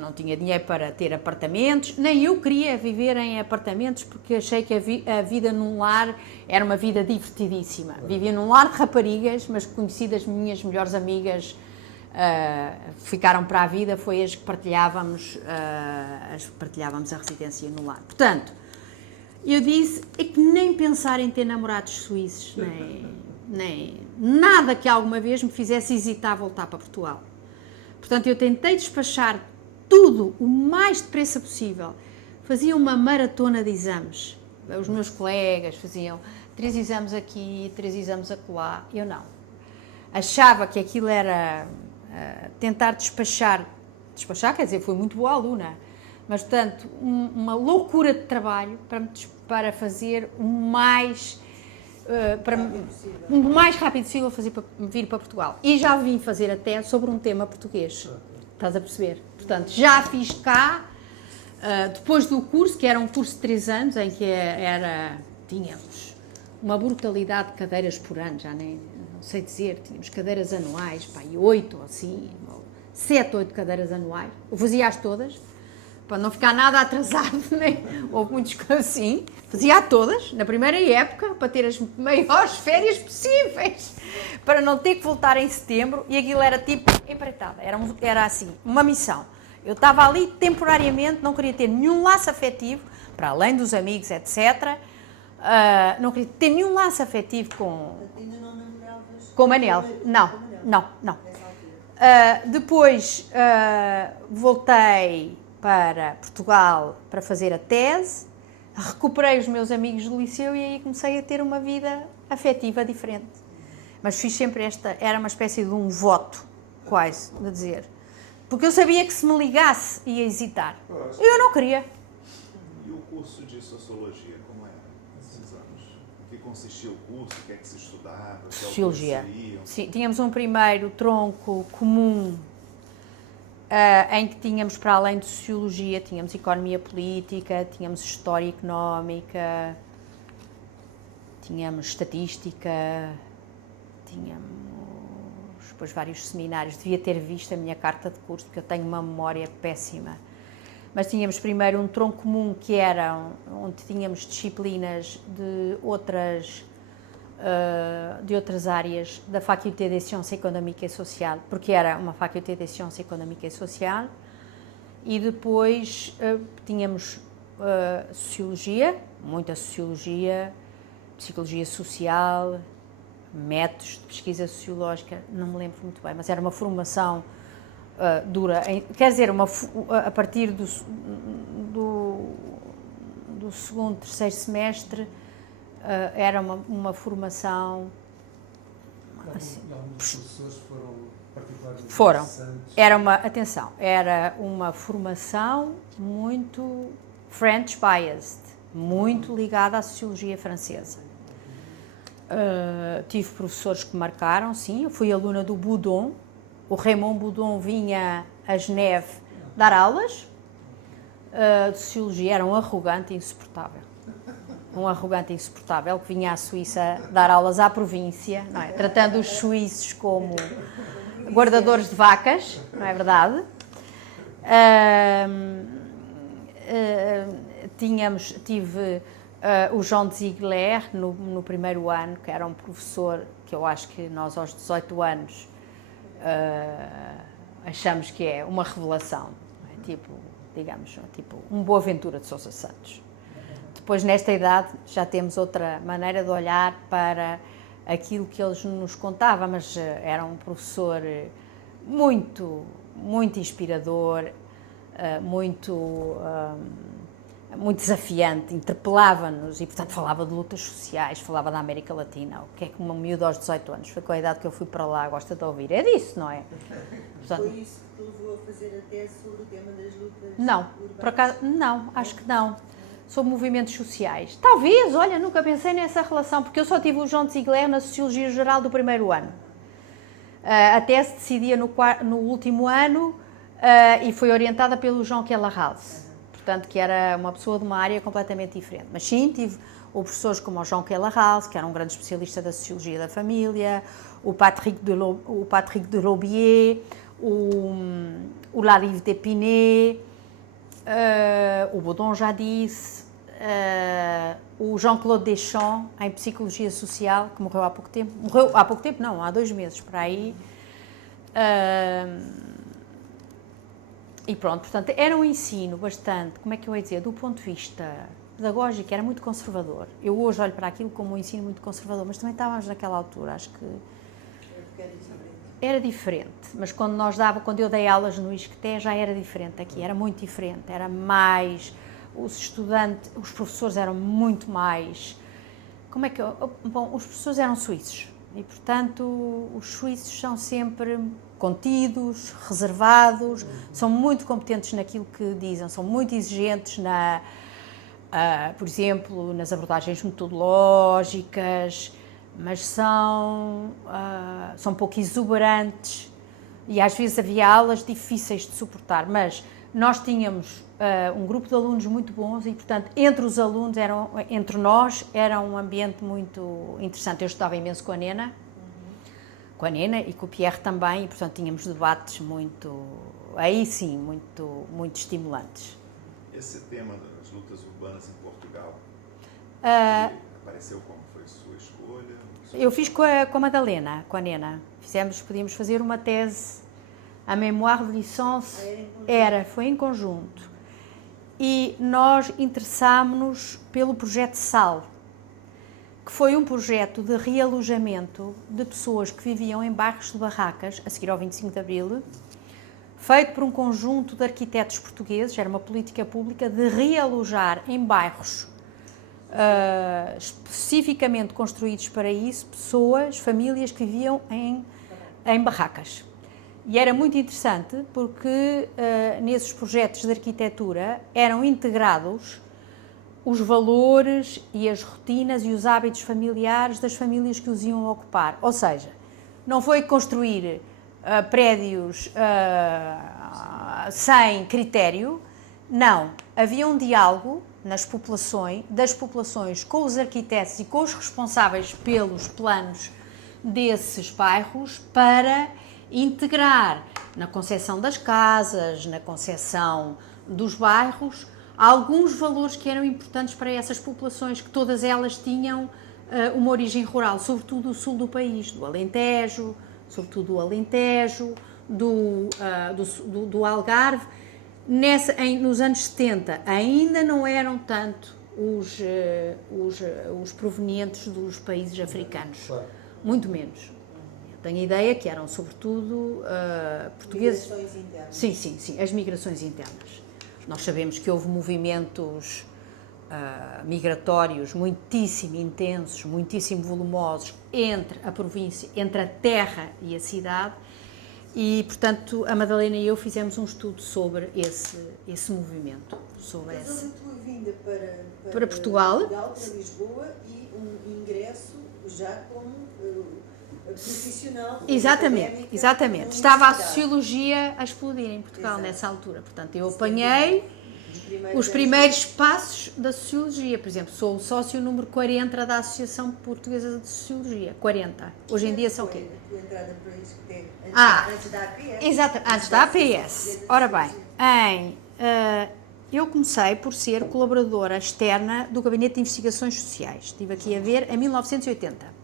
não tinha dinheiro para ter apartamentos, nem eu queria viver em apartamentos porque achei que a vida num lar era uma vida divertidíssima. Vivia num lar de raparigas, mas conheci das minhas melhores amigas, ficaram para a vida, foi as que partilhávamos a residência no lar. Portanto, eu disse, é que nem pensar em ter namorados suíços, nem nada que alguma vez me fizesse hesitar a voltar para Portugal. Portanto, eu tentei despachar tudo o mais depressa possível. Fazia uma maratona de exames. Os meus colegas faziam 3 exames aqui, 3 exames acolá. Eu não. Achava que aquilo era tentar despachar, quer dizer, fui muito boa aluna, mas, portanto, uma loucura de trabalho para fazer o mais rápido possível vir para Portugal. E já vim fazer até sobre um tema português. Estás a perceber? Portanto, já fiz cá, depois do curso, que era um curso de 3 anos, em que tínhamos uma brutalidade de cadeiras por ano, já não sei dizer, tínhamos cadeiras anuais, 8 ou assim, 7, 8 cadeiras anuais. Eu fazia-as todas, para não ficar nada atrasado, nem houve muitos assim, fazia todas, na primeira época, para ter as maiores férias possíveis, para não ter que voltar em setembro, e aquilo era tipo empreitada, era assim, uma missão. Eu estava ali temporariamente, não queria ter nenhum laço afetivo, para além dos amigos, etc., não queria ter nenhum laço afetivo com o Manel, não. Depois voltei para Portugal para fazer a tese, recuperei os meus amigos do liceu e aí comecei a ter uma vida afetiva diferente. Mas fiz sempre era uma espécie de um voto, quase, de dizer. Porque eu sabia que se me ligasse ia hesitar. Eu não queria. E o curso de Sociologia, como era nesses anos? O que consistia o curso? O que é que se estudava? Sociologia. Sim, tínhamos um primeiro tronco comum, em que tínhamos, para além de Sociologia, tínhamos Economia Política, tínhamos História Económica, tínhamos Estatística, tínhamos depois vários seminários. Devia ter visto a minha carta de curso, porque eu tenho uma memória péssima. Mas tínhamos primeiro um tronco comum, que era onde tínhamos disciplinas de outras áreas da Faculté des Sciences Économiques et Sociales, porque era uma Faculté des Sciences Économiques et Sociales, e depois tínhamos Sociologia, muita Sociologia, Psicologia Social, métodos de pesquisa sociológica, não me lembro muito bem, mas era uma formação dura, quer dizer, a partir do segundo, terceiro semestre, era uma formação assim. E alguns professores foram particularmente interessantes? Era uma formação muito French biased, muito ligada à sociologia francesa. Tive professores que marcaram, sim, eu fui aluna do Boudon, o Raymond Boudon vinha a Geneve dar aulas de sociologia, era um arrogante insuportável, que vinha à Suíça dar aulas à província, não é? Tratando os suíços como guardadores de vacas, não é verdade? Tive o João de Ziegler no primeiro ano, que era um professor que eu acho que nós aos 18 anos achamos que é uma revelação, digamos, um Boaventura de Sousa Santos. Depois, nesta idade, já temos outra maneira de olhar para aquilo que eles nos contavam, mas era um professor muito, muito inspirador, muito desafiante, interpelava-nos e, portanto, falava de lutas sociais, falava da América Latina, o que é que uma miúda aos 18 anos, foi com a idade que eu fui para lá, gosta de ouvir, é disso, não é? Portanto, foi isso que te levou a fazer a tese sobre o tema das lutas não, urbanas? Por acaso, não, acho que não. sobre movimentos sociais. Talvez, olha, nunca pensei nessa relação, porque eu só tive o João de Ziegler na Sociologia Geral do primeiro ano. A tese decidia no último ano e foi orientada pelo João Kellerhals, portanto, que era uma pessoa de uma área completamente diferente. Mas sim, tive professores como o João Kellerhals, que era um grande especialista da Sociologia da Família, o Patrick Delobier, o Larive d'Épinay, o Baudon já disse, o Jean-Claude Deschamps, em Psicologia Social, que morreu há pouco tempo. Morreu há pouco tempo? Não, há 2 meses, para aí. E pronto, portanto, era um ensino bastante, como é que eu ia dizer, do ponto de vista pedagógico, era muito conservador. Eu hoje olho para aquilo como um ensino muito conservador, mas também estávamos naquela altura, acho que era diferente. Mas quando eu dei aulas no ISCTE já era diferente aqui, era muito diferente, era mais, os professores eram muito mais, bom, os professores eram suíços e, portanto, os suíços são sempre contidos, reservados, são muito competentes naquilo que dizem, são muito exigentes por exemplo, nas abordagens metodológicas, mas são pouco exuberantes e às vezes havia aulas difíceis de suportar, mas nós tínhamos um grupo de alunos muito bons e, portanto, entre nós era um ambiente muito interessante. Eu estudava imenso com a Nena e com o Pierre também, e, portanto, tínhamos debates muito estimulantes. Esse tema das lutas urbanas em Portugal, apareceu como foi a sua escolha? Eu fiz com a Madalena, com a Nena. Podíamos fazer uma tese, a mémoire de licence, foi em conjunto. E nós interessámos-nos pelo projeto SAL, que foi um projeto de realojamento de pessoas que viviam em bairros de barracas, a seguir ao 25 de Abril, feito por um conjunto de arquitetos portugueses. Era uma política pública de realojar em bairros especificamente construídos para isso, famílias que viviam em barracas. E era muito interessante porque nesses projetos de arquitetura eram integrados os valores e as rotinas e os hábitos familiares das famílias que os iam ocupar. Ou seja, não foi construir prédios sem critério, não. Havia um diálogo das populações com os arquitetos e com os responsáveis pelos planos desses bairros para integrar na concepção das casas, na concepção dos bairros, alguns valores que eram importantes para essas populações, que todas elas tinham uma origem rural, sobretudo o sul do país, do Alentejo, do Algarve. Nos anos 70 ainda não eram tanto os provenientes dos países africanos, muito menos. Eu tenho a ideia que eram sobretudo portugueses. Migrações internas. Sim, as migrações internas. Nós sabemos que houve movimentos migratórios muitíssimo intensos, muitíssimo volumosos entre a província, entre a terra e a cidade, e, portanto, a Madalena e eu fizemos um estudo sobre esse movimento. Mas houve a tua vinda para Portugal, para Lisboa, e um ingresso já como profissional. Exatamente. Estava a Sociologia a explodir em Portugal. Exato. Nessa altura. Portanto, eu apanhei os primeiros passos da Sociologia. Por exemplo, sou o sócio número 40 da Associação Portuguesa de Sociologia. 40. Hoje em dia são o quê? A tua entrada para isso antes da APS? Exato, antes da APS. Ora bem, eu comecei por ser colaboradora externa do Gabinete de Investigações Sociais. Estive aqui a ver em 1980.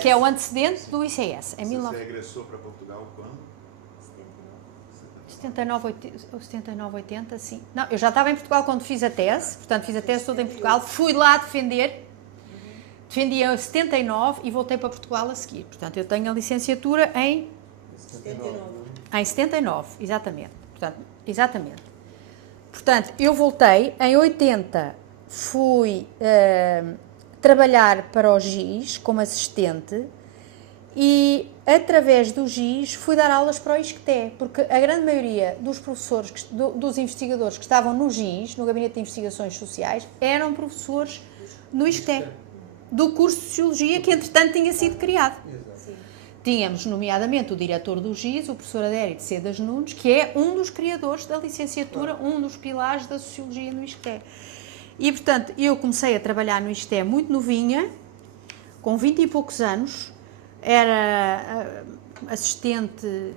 Que é o antecedente do ICS. Você regressou para Portugal quando? 79, 80, sim. Não, eu já estava em Portugal quando fiz a tese, portanto fiz a tese toda em Portugal, fui lá defendi em 79 e voltei para Portugal a seguir. Portanto, eu tenho a licenciatura em 79, exatamente. Portanto, eu voltei, em 80 fui trabalhar para o GIS como assistente e através do GIS fui dar aulas para o ISCTE, porque a grande maioria dos professores, dos investigadores que estavam no GIS, no Gabinete de Investigações Sociais, eram professores no ISCTE, do curso de Sociologia que entretanto tinha sido criado. Exato. Tínhamos, nomeadamente, o diretor do GIS, o professor Adérito Cedas Nunes, que é um dos criadores da licenciatura, um dos pilares da Sociologia no ISCTE. E, portanto, eu comecei a trabalhar no ISCTE muito novinha, com 20 e poucos anos, era assistente...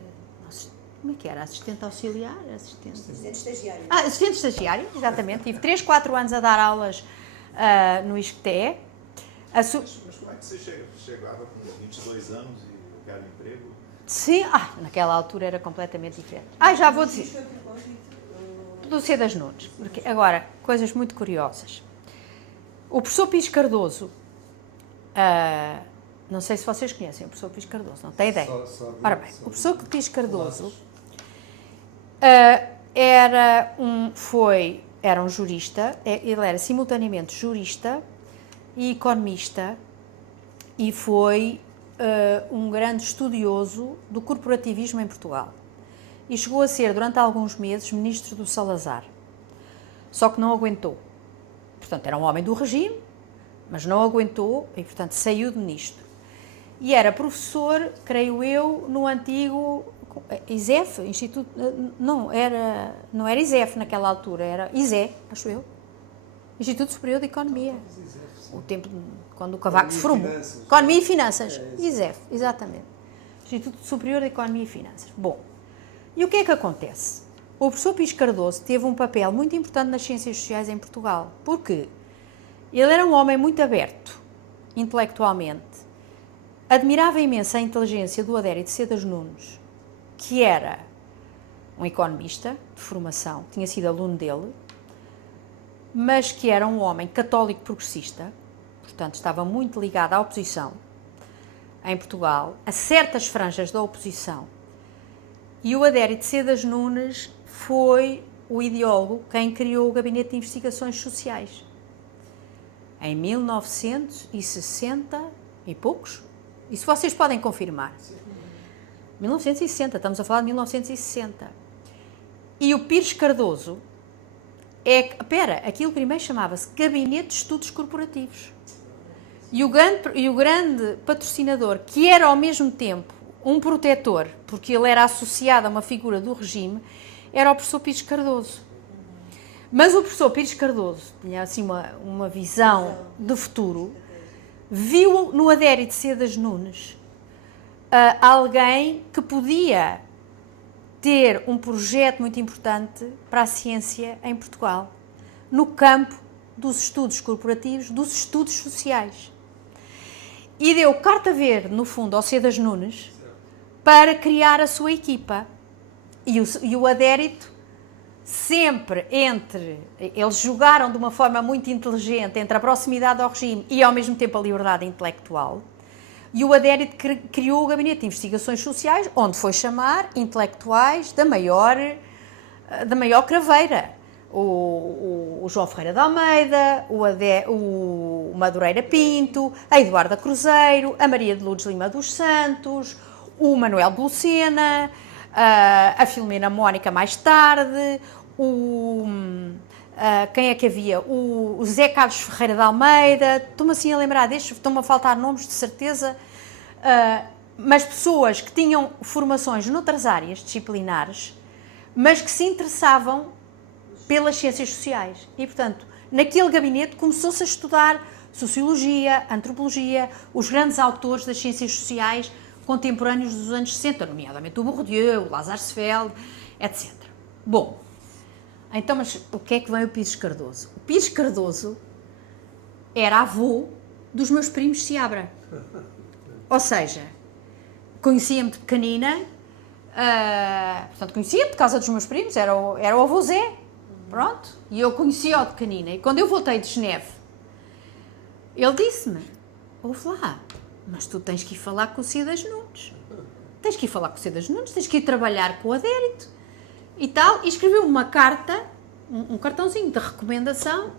Como é que era? Assistente auxiliar? Assistente estagiário. Assistente estagiário, exatamente. Tive 3, 4 anos a dar aulas no ISCTE. Mas como é que você chegava com 22 anos e ganhava emprego? Sim, naquela altura era completamente diferente. Já vou dizer. Isto foi propósito Do Cedas Nunes. Porque, agora, coisas muito curiosas. O professor Pires Cardoso, não sei se vocês conhecem o professor Pires Cardoso, não tem ideia. Ora bem, o professor Pires Cardoso era um jurista, ele era simultaneamente jurista e economista e foi um grande estudioso do corporativismo em Portugal. E chegou a ser, durante alguns meses, ministro do Salazar. Só que não aguentou. Portanto, era um homem do regime, mas não aguentou e, portanto, saiu de ministro. E era professor, creio eu, no antigo ISEF, Instituto... Não era ISEF naquela altura, era ISE, acho eu. Instituto Superior de Economia. O tempo quando o Cavaco se formou. Economia e Finanças. ISEF, exatamente. Instituto Superior de Economia e Finanças. Bom, e o que é que acontece? O professor Pires Cardoso teve um papel muito importante nas ciências sociais em Portugal, porque ele era um homem muito aberto, intelectualmente, admirava imenso a inteligência do Adérito Cedas Nunes, que era um economista de formação, tinha sido aluno dele, mas que era um homem católico progressista, portanto estava muito ligado à oposição em Portugal, a certas franjas da oposição. E o Adérito Cedas Nunes foi o ideólogo quem criou o Gabinete de Investigações Sociais. Em 1960 e poucos. Isso vocês podem confirmar. 1960, estamos a falar de 1960. E o Pires Cardoso aquilo primeiro chamava-se Gabinete de Estudos Corporativos. E o grande patrocinador, que era ao mesmo tempo um protetor, porque ele era associado a uma figura do regime, era o professor Pires Cardoso. Mas o professor Pires Cardoso tinha assim uma visão de futuro, viu no Adérito Cedas Nunes alguém que podia ter um projeto muito importante para a ciência em Portugal, no campo dos estudos corporativos, dos estudos sociais. E deu carta verde, no fundo, ao Cedas Nunes para criar a sua equipa. E o Adérito, sempre eles jogaram de uma forma muito inteligente entre a proximidade ao regime e ao mesmo tempo a liberdade intelectual, e o Adérito criou o Gabinete de Investigações Sociais, onde foi chamar intelectuais da maior craveira. O João Ferreira de Almeida, o Madureira Pinto, a Eduarda Cruzeiro, a Maria de Lourdes Lima dos Santos, o Manuel de Lucena, a Filomena Mónica mais tarde, quem é que havia? O Zé Carlos Ferreira de Almeida, estou-me assim a lembrar destes, estão-me a faltar nomes de certeza, mas pessoas que tinham formações noutras áreas disciplinares, mas que se interessavam pelas ciências sociais. E, portanto, naquele gabinete começou-se a estudar sociologia, antropologia, os grandes autores das ciências sociais contemporâneos dos anos 60, nomeadamente o Bourdieu, o Lazarsfeld, etc. Bom, então, mas o que é que vem o Pires Cardoso? O Pires Cardoso era avô dos meus primos Seabra. Ou seja, conhecia-me de pequenina, portanto, conhecia-me por causa dos meus primos, era o avô Zé, pronto, e eu conhecia-o de pequenina. E quando eu voltei de Geneve, ele disse-me, ouve lá, mas tu tens que ir falar com o Cedas Nunes. Tens que ir falar com o Cedas Nunes, tens que ir trabalhar com o Adérito e tal. E escreveu uma carta, um cartãozinho de recomendação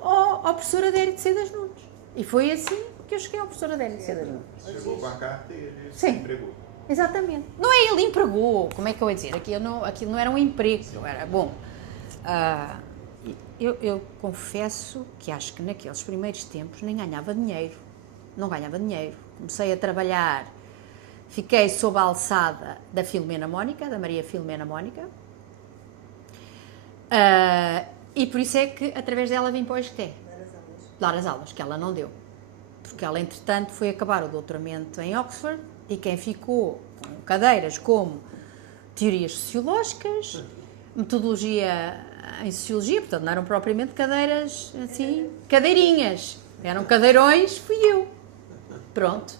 ao professor Adérito Cedas Nunes. E foi assim que eu cheguei ao professor Adélio de Seda Nunes. Chegou com a carta e ele se Sim. empregou. Exatamente. Não é ele empregou, como é que eu ia dizer? Aquilo não era um emprego, era bom. Eu confesso que acho que naqueles primeiros tempos nem ganhava dinheiro. Não ganhava dinheiro. Comecei a trabalhar, fiquei sob a alçada da Filomena Mónica, da Maria Filomena Mónica. E por isso é que, através dela, vim para o ISCTE. Dar as aulas, que ela não deu. Porque ela, entretanto, foi acabar o doutoramento em Oxford e quem ficou com cadeiras como teorias sociológicas, metodologia em sociologia, portanto, não eram propriamente cadeiras, assim, cadeirinhas. Eram cadeirões, fui eu. Pronto.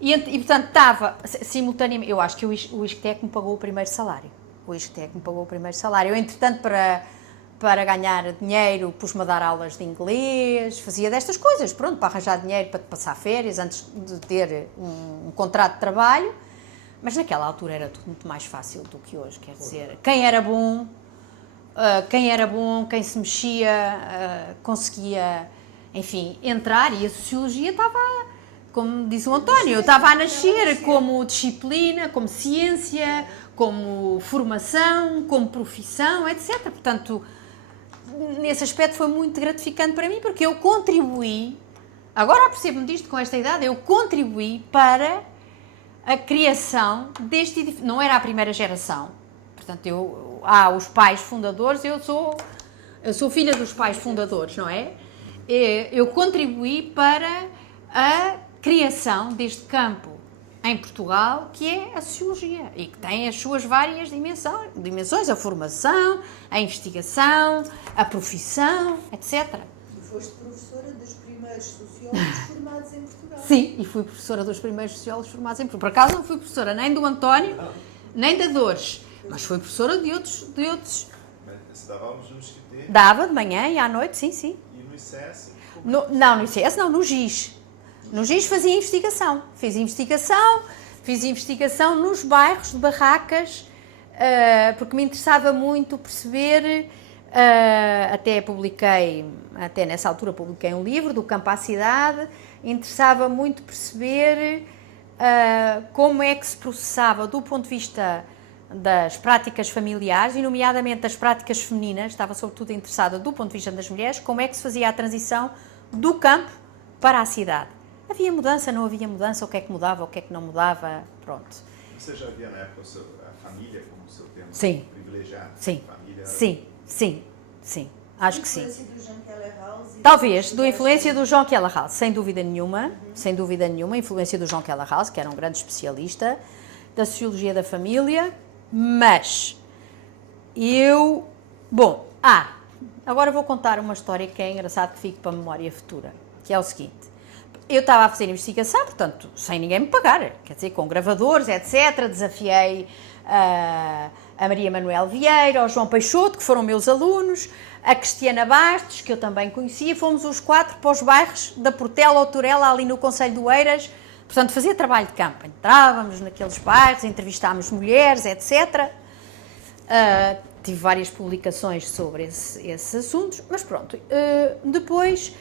E portanto, estava simultaneamente, eu acho que o ISCTE me pagou o primeiro salário. O ISCTE me pagou o primeiro salário. Eu, entretanto, para ganhar dinheiro, pus-me a dar aulas de inglês, fazia destas coisas, pronto, para arranjar dinheiro para passar férias, antes de ter um contrato de trabalho, mas naquela altura era tudo muito mais fácil do que hoje, quer dizer, quem era bom, quem se mexia, conseguia, enfim, entrar, e a sociologia estava, como diz o António, estava a nascer como disciplina, como ciência, como formação, como profissão, etc. Portanto, nesse aspecto foi muito gratificante para mim, porque eu contribuí, agora percebo-me disto com esta idade, eu contribuí para a criação deste edifício. Não era a primeira geração, portanto, os pais fundadores, eu sou filha dos pais fundadores, não é? Eu contribuí para a criação deste campo em Portugal, que é a sociologia, e que tem as suas várias dimensões, a formação, a investigação, a profissão, etc. E foste professora dos primeiros sociólogos formados em Portugal. Sim, e fui professora dos primeiros sociólogos formados em Portugal. Por acaso não fui professora nem do António, nem da Dores, mas fui professora de outros. Mas dava aulas no ISCTE? Dava de manhã e à noite, sim. E no ICS? No ICS não, no GIS. No GIS fazia investigação. Fiz investigação nos bairros de barracas, porque me interessava muito perceber, até nessa altura publiquei um livro, Do Campo à Cidade, interessava muito perceber como é que se processava do ponto de vista das práticas familiares, e nomeadamente das práticas femininas, estava sobretudo interessada do ponto de vista das mulheres, como é que se fazia a transição do campo para a cidade. Havia mudança, não havia mudança, o que é que mudava, o que é que não mudava, pronto. Você já via na época a família como seu tema privilegiado? Sim, Família... sim, acho que sim. Influência do Jean Keller House? Talvez, da influência do Jean Keller House, sem dúvida nenhuma, influência do Jean Keller House, que era um grande especialista da sociologia da família, mas agora vou contar uma história que é engraçado, que fique para a memória futura, que é o seguinte. Eu estava a fazer investigação, portanto, sem ninguém me pagar, quer dizer, com gravadores, etc. Desafiei a Maria Manuel Vieira, ao João Peixoto, que foram meus alunos, a Cristiana Bastos, que eu também conhecia, fomos os 4 para os bairros da Portela ou Turela, ali no concelho do Eiras, portanto, fazia trabalho de campo. Entrávamos naqueles bairros, entrevistámos mulheres, etc. Tive várias publicações sobre esses assuntos, mas pronto, depois...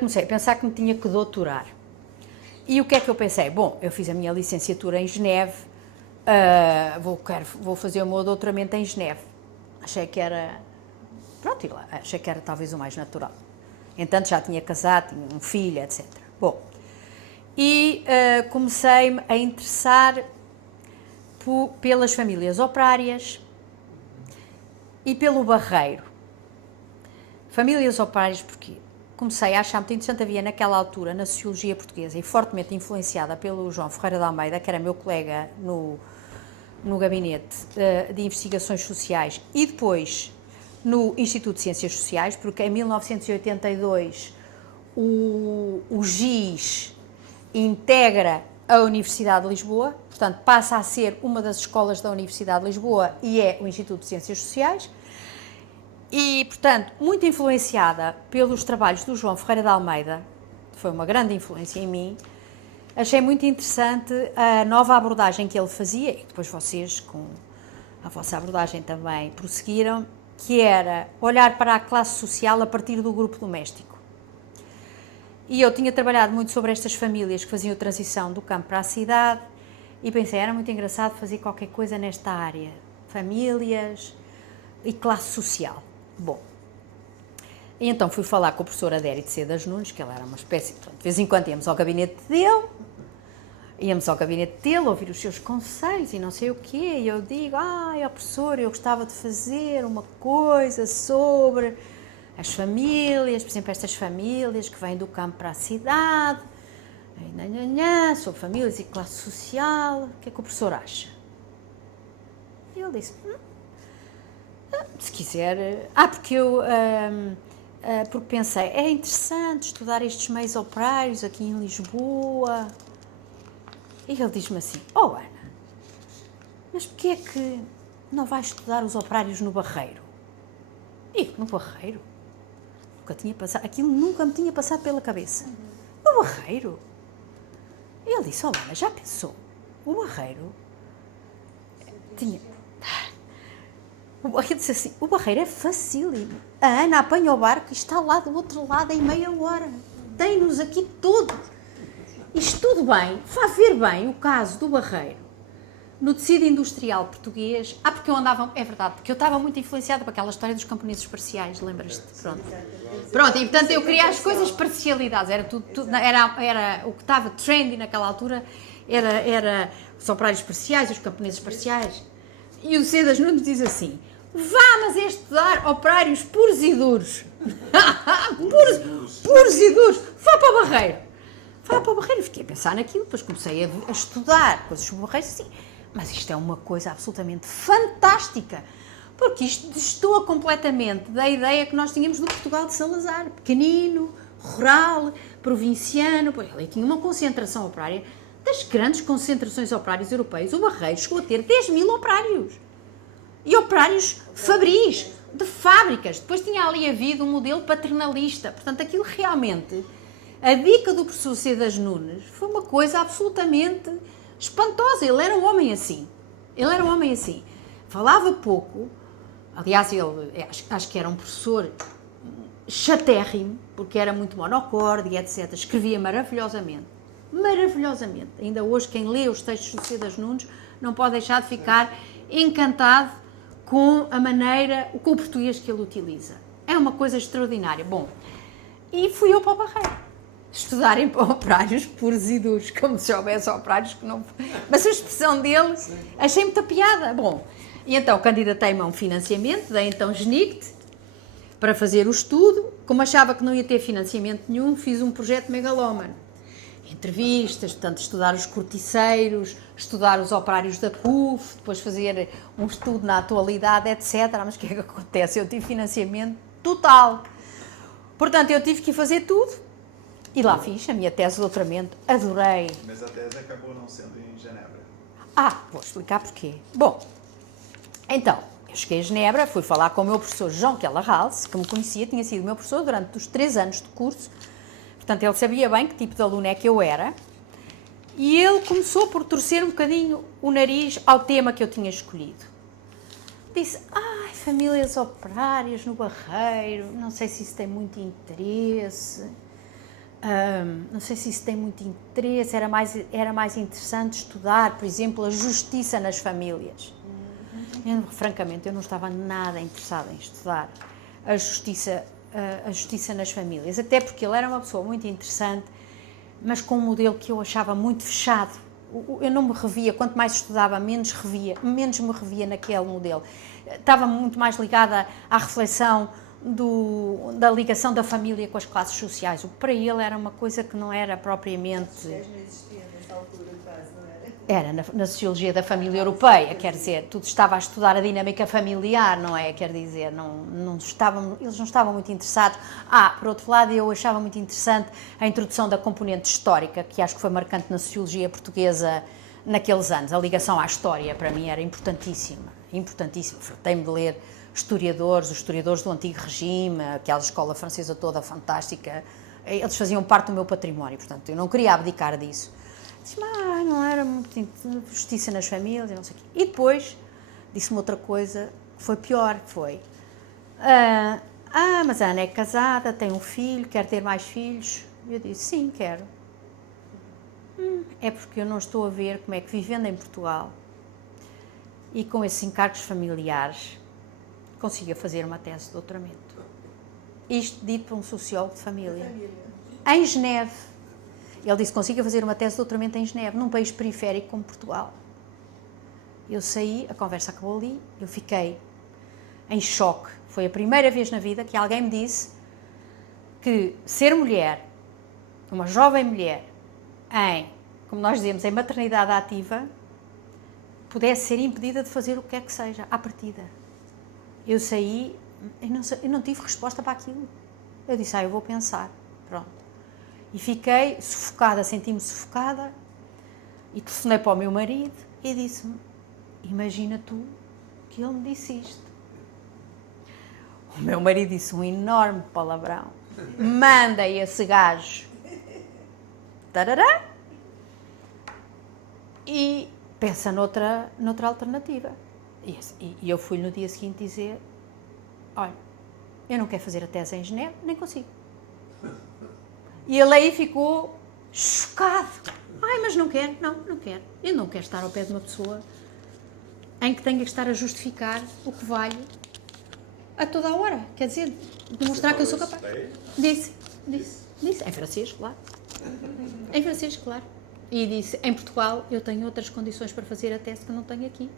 comecei a pensar que me tinha que doutorar. E o que é que eu pensei? Bom, eu fiz a minha licenciatura em Geneve, vou fazer o meu doutoramento em Geneve. Achei que era talvez o mais natural. Entanto, já tinha casado, tinha um filho, etc. Bom, e comecei-me a interessar pelas famílias operárias e pelo Barreiro. Famílias operárias porquê? Comecei a achar muito interessante, havia naquela altura, na sociologia portuguesa, e fortemente influenciada pelo João Ferreira de Almeida, que era meu colega no gabinete de investigações sociais, e depois no Instituto de Ciências Sociais, porque em 1982 o GIS integra a Universidade de Lisboa, portanto passa a ser uma das escolas da Universidade de Lisboa e é o Instituto de Ciências Sociais. E, portanto, muito influenciada pelos trabalhos do João Ferreira de Almeida, foi uma grande influência em mim, achei muito interessante a nova abordagem que ele fazia, e depois vocês, com a vossa abordagem também, prosseguiram, que era olhar para a classe social a partir do grupo doméstico. E eu tinha trabalhado muito sobre estas famílias que faziam a transição do campo para a cidade e pensei, era muito engraçado fazer qualquer coisa nesta área. Famílias e classe social. Bom, e então fui falar com o professor Adérito Cedas Nunes, que ele era uma espécie, de vez em quando íamos ao gabinete dele, ouvir os seus conselhos e não sei o quê, e eu digo, professor, eu gostava de fazer uma coisa sobre as famílias, por exemplo, estas famílias que vêm do campo para a cidade, sobre famílias e classe social, o que é que o professor acha? E ele disse, se quiser, porque pensei, é interessante estudar estes meios operários aqui em Lisboa. E ele diz-me assim, Ana, mas porquê é que não vais estudar os operários no Barreiro? E no Barreiro? Aquilo nunca me tinha passado pela cabeça. No Barreiro? E ele disse, Ana, já pensou? O Barreiro tinha... Ele disse assim, o Barreiro é facílimo. A Ana apanha o barco e está lá do outro lado em meia hora. Tem-nos aqui todos. Isto tudo bem, vai ver bem o caso do Barreiro no tecido industrial português. Porque eu andava, é verdade, porque eu estava muito influenciada por aquela história dos camponeses parciais, lembras-te? Pronto, e portanto eu queria as coisas parcialidades, era era o que estava trendy naquela altura, era os operários parciais, os camponeses parciais. E o Cedas Nunes diz assim, mas é estudar operários puros e duros. puros e duros, vá para o Barreiro. Fiquei a pensar naquilo, depois comecei a estudar coisas sobre o Barreiro, assim, mas isto é uma coisa absolutamente fantástica, porque isto destoa completamente da ideia que nós tínhamos do Portugal de Salazar, pequenino, rural, provinciano, ele tinha uma concentração operária, das grandes concentrações operárias europeias, o Barreiro chegou a ter 10.000 operários, e operários fabris, de fábricas, depois tinha ali havido um modelo paternalista, portanto aquilo realmente... A dica do professor Cedas Nunes foi uma coisa absolutamente espantosa. Ele era um homem assim. Falava pouco. Aliás, ele acho que era um professor chatérrimo, porque era muito monocorde e etc. Escrevia maravilhosamente. Ainda hoje, quem lê os textos do Cedas Nunes não pode deixar de ficar encantado com a maneira, com o português que ele utiliza. É uma coisa extraordinária. Bom, e fui eu para o Barreiro. Estudarem para operários puros e duros, como se houvesse operários que não... Mas a expressão dele, achei muita piada. Bom, e então candidatei-me a um financiamento, da então GNICT, para fazer o estudo. Como achava que não ia ter financiamento nenhum, fiz um projeto megalómano. Entrevistas, portanto, estudar os corticeiros, estudar os operários da CUF, depois fazer um estudo na atualidade, etc. Mas o que é que acontece? Eu tive financiamento total. Portanto, eu tive que fazer tudo. E lá fiz a minha tese de doutoramento, adorei. Mas a tese acabou não sendo em Genebra. Vou explicar porquê. Bom, então, eu cheguei a Genebra, fui falar com o meu professor João Kellerhals, que me conhecia, tinha sido meu professor durante os 3 anos de curso, portanto ele sabia bem que tipo de aluno é que eu era, e ele começou por torcer um bocadinho o nariz ao tema que eu tinha escolhido. Disse, famílias operárias no Barreiro, não sei se isso tem muito interesse... era mais interessante estudar, por exemplo, a justiça nas famílias. Francamente, eu não estava nada interessada em estudar a justiça nas famílias, até porque ele era uma pessoa muito interessante, mas com um modelo que eu achava muito fechado. Eu não me revia, quanto mais estudava, menos me revia naquele modelo. Estava muito mais ligada à reflexão da ligação da família com as classes sociais. O que para ele era uma coisa que não era propriamente... Não existia nessa altura, quase, não era? Era na sociologia da família europeia, quer dizer, tudo estava a estudar a dinâmica familiar, não é? Quer dizer, eles não estavam muito interessados. Por outro lado, eu achava muito interessante a introdução da componente histórica, que acho que foi marcante na sociologia portuguesa naqueles anos. A ligação à história, para mim, era importantíssima. Fartei-me de ler os historiadores do Antigo Regime, aquela escola francesa toda fantástica, eles faziam parte do meu património, portanto, eu não queria abdicar disso. Disse-me, não era muito justiça nas famílias, não sei o quê. E depois disse-me outra coisa que foi pior, mas a Ana é casada, tem um filho, quer ter mais filhos, Eu disse, sim, quero. É porque eu não estou a ver como é que, vivendo em Portugal e com esses encargos familiares, consiga fazer uma tese de doutoramento. Isto dito por um sociólogo de família. Em Geneve. Ele disse que consiga fazer uma tese de doutoramento em Geneve, num país periférico como Portugal. Eu saí, a conversa acabou ali, eu fiquei em choque. Foi a primeira vez na vida que alguém me disse que ser mulher, uma jovem mulher, como nós dizemos, em maternidade ativa, pudesse ser impedida de fazer o que quer que seja, à partida. Eu saí, eu não tive resposta para aquilo. Eu disse, eu vou pensar, pronto. E fiquei sufocada, senti-me sufocada, e telefonei para o meu marido e disse-me, imagina tu que ele me disse isto. O meu marido disse um enorme palavrão, manda esse gajo, tarará, e pensa noutra alternativa. E eu fui no dia seguinte dizer, olha, eu não quero fazer a tese em Geneve, nem consigo. E ele aí ficou chocado. Mas não quero, não quero. Eu não quero estar ao pé de uma pessoa em que tenha que estar a justificar o que valho a toda a hora. Quer dizer, demonstrar que eu sou capaz. Disse. Em francês, claro. Em francês, claro. E disse, em Portugal eu tenho outras condições para fazer a tese que não tenho aqui.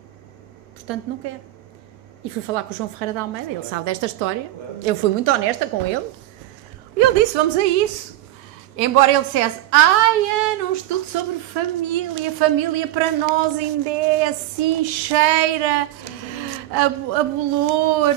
Portanto, não quero. E fui falar com o João Ferreira de Almeida, ele sabe desta história. Eu fui muito honesta com ele. E ele disse, vamos a isso. Embora ele dissesse, Ana, um estudo sobre família para nós ainda é assim, cheira a bolor,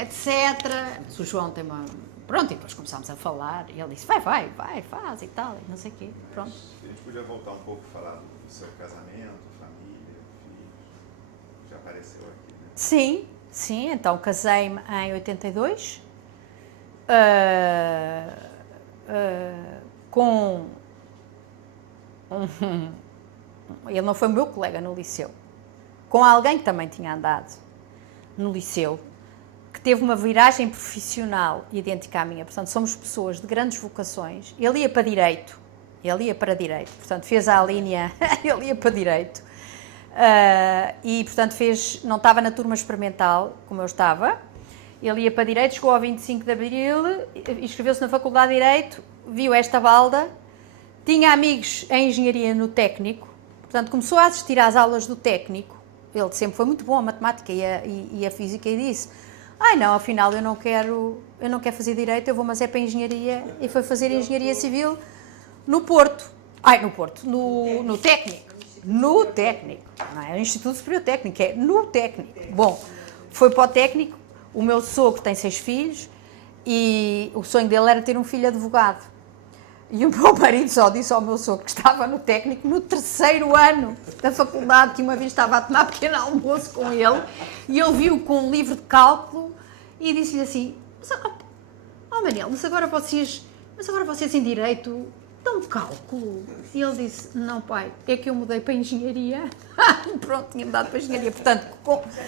etc. Mas o João tem uma... Pronto, e depois começámos a falar, e ele disse, vai, faz e tal, e não sei o quê, pronto. A gente podia voltar um pouco a falar do seu casamento, família, filhos, já apareceu aqui, né? Sim, então casei-me em 82, com ele não foi meu colega no liceu, com alguém que também tinha andado no liceu, que teve uma viragem profissional idêntica à minha. Portanto, somos pessoas de grandes vocações. Ele ia para Direito, portanto, fez a linha, ele ia para Direito, e, portanto, não estava na turma experimental, como eu estava. Ele ia para Direito, chegou ao 25 de Abril, inscreveu-se na Faculdade de Direito, viu esta balda, tinha amigos em Engenharia no Técnico, portanto, começou a assistir às aulas do Técnico. Ele sempre foi muito bom a matemática e a física, e disse, não, afinal eu não quero fazer Direito, eu vou, mas é para Engenharia, e foi fazer Engenharia Civil no Porto. No Técnico, não é o Instituto Superior Técnico, é no Técnico. Bom, foi para o Técnico. O meu sogro tem 6 filhos e o sonho dele era ter um filho advogado. E o meu marido só disse ao meu sogro que estava no Técnico no 3º ano da faculdade, que uma vez estava a tomar pequeno almoço com ele, e ele viu com um livro de cálculo e disse-lhe assim, Manel, mas agora vocês em Direito dão cálculo? E ele disse, não pai, é que eu mudei para Engenharia. Pronto, tinha mudado para Engenharia, portanto... Já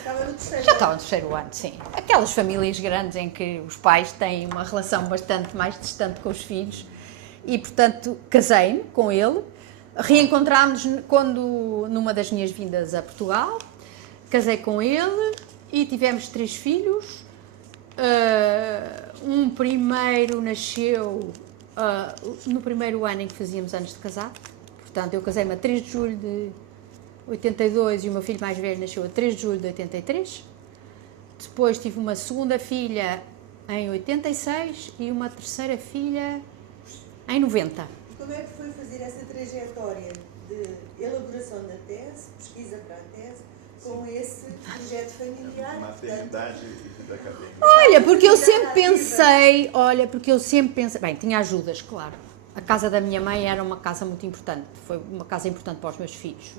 estava no 3º ano, sim. Aquelas famílias grandes em que os pais têm uma relação bastante mais distante com os filhos. E, portanto, casei-me com ele, reencontrámos numa das minhas vindas a Portugal, casei com ele e tivemos 3 filhos. Um primeiro nasceu no primeiro ano em que fazíamos anos de casado, portanto, eu casei-me a 3 de julho de 82 e o meu filho mais velho nasceu a 3 de julho de 83. Depois tive uma segunda filha em 86 e uma terceira filha em 90. E como é que foi fazer essa trajetória de elaboração da tese, pesquisa para a tese, com esse projeto familiar? Maternidade e vida acadêmica. Porque eu sempre pensei... Bem, tinha ajudas, claro. A casa da minha mãe era uma casa muito importante, foi uma casa importante para os meus filhos.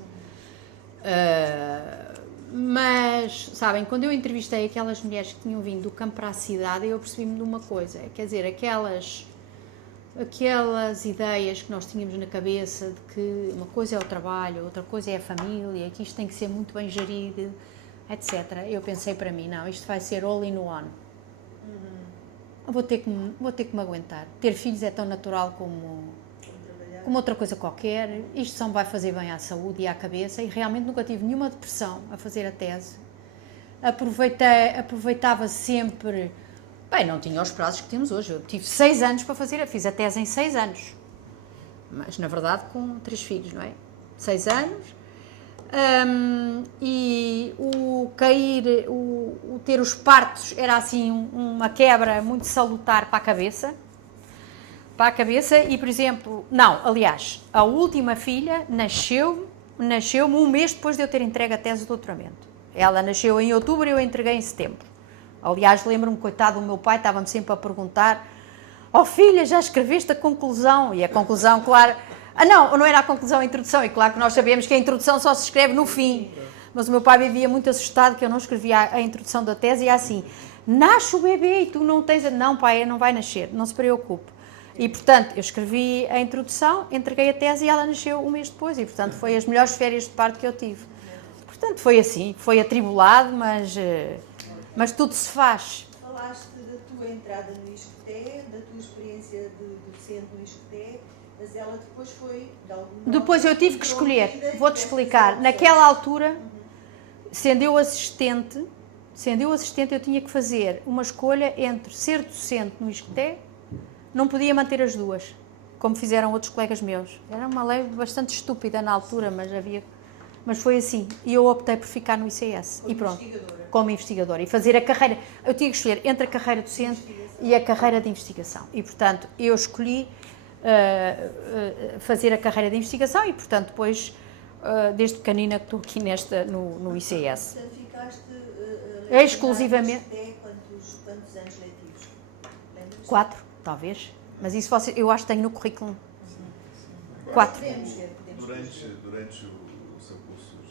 Mas, sabem, quando eu entrevistei aquelas mulheres que tinham vindo do campo para a cidade, eu percebi-me de uma coisa, quer dizer, aquelas ideias que nós tínhamos na cabeça de que uma coisa é o trabalho, outra coisa é a família, que isto tem que ser muito bem gerido, etc. Eu pensei para mim, não, isto vai ser all in one. vou ter que me aguentar. Ter filhos é tão natural como outra coisa qualquer. Isto só me vai fazer bem à saúde e à cabeça, e realmente nunca tive nenhuma depressão a fazer a tese. Aproveitava sempre. Bem, não tinha os prazos que temos hoje. Eu tive 6 anos para fazer, fiz a tese em 6 anos. Mas, na verdade, com 3 filhos, não é? 6 anos. E o ter os partos era assim uma quebra muito salutar para a cabeça. E, por exemplo, aliás, a última filha nasceu-me um mês depois de eu ter entregue a tese de doutoramento. Ela nasceu em outubro e eu entreguei em setembro. Aliás, lembro-me, coitado do meu pai, estava-me sempre a perguntar: "Oh filha, já escreveste a conclusão?" E a conclusão, claro... não era a conclusão, a introdução. E claro que nós sabemos que a introdução só se escreve no fim. Mas o meu pai vivia muito assustado que eu não escrevia a introdução da tese, e é assim: "Nasce o bebê e tu não tens..." "Não, pai, não vai nascer, não se preocupe." E, portanto, eu escrevi a introdução, entreguei a tese e ela nasceu um mês depois. E, portanto, foi as melhores férias de parto que eu tive. Portanto, foi assim, foi atribulado, mas tudo se faz. Falaste da tua entrada no ISCTE, da tua experiência de docente no ISCTE, mas ela depois foi... Depois eu tive que escolher, vou-te explicar. Naquela altura, sendo eu assistente, eu tinha que fazer uma escolha entre ser docente no ISCTE, não podia manter as duas, como fizeram outros colegas meus. Era uma lei bastante estúpida na altura, mas foi assim. E eu optei por ficar no ICS. E pronto, como investigadora. E fazer a carreira. Eu tinha que escolher entre a carreira docente e a carreira de investigação. E, portanto, eu escolhi fazer a carreira de investigação e, portanto, depois, desde pequenina, que estou aqui no ICS. Portanto, ficaste exclusivamente... Quantos anos letivos? 4, talvez. Mas isso eu acho que tenho no currículo. 4. Durante o seu curso de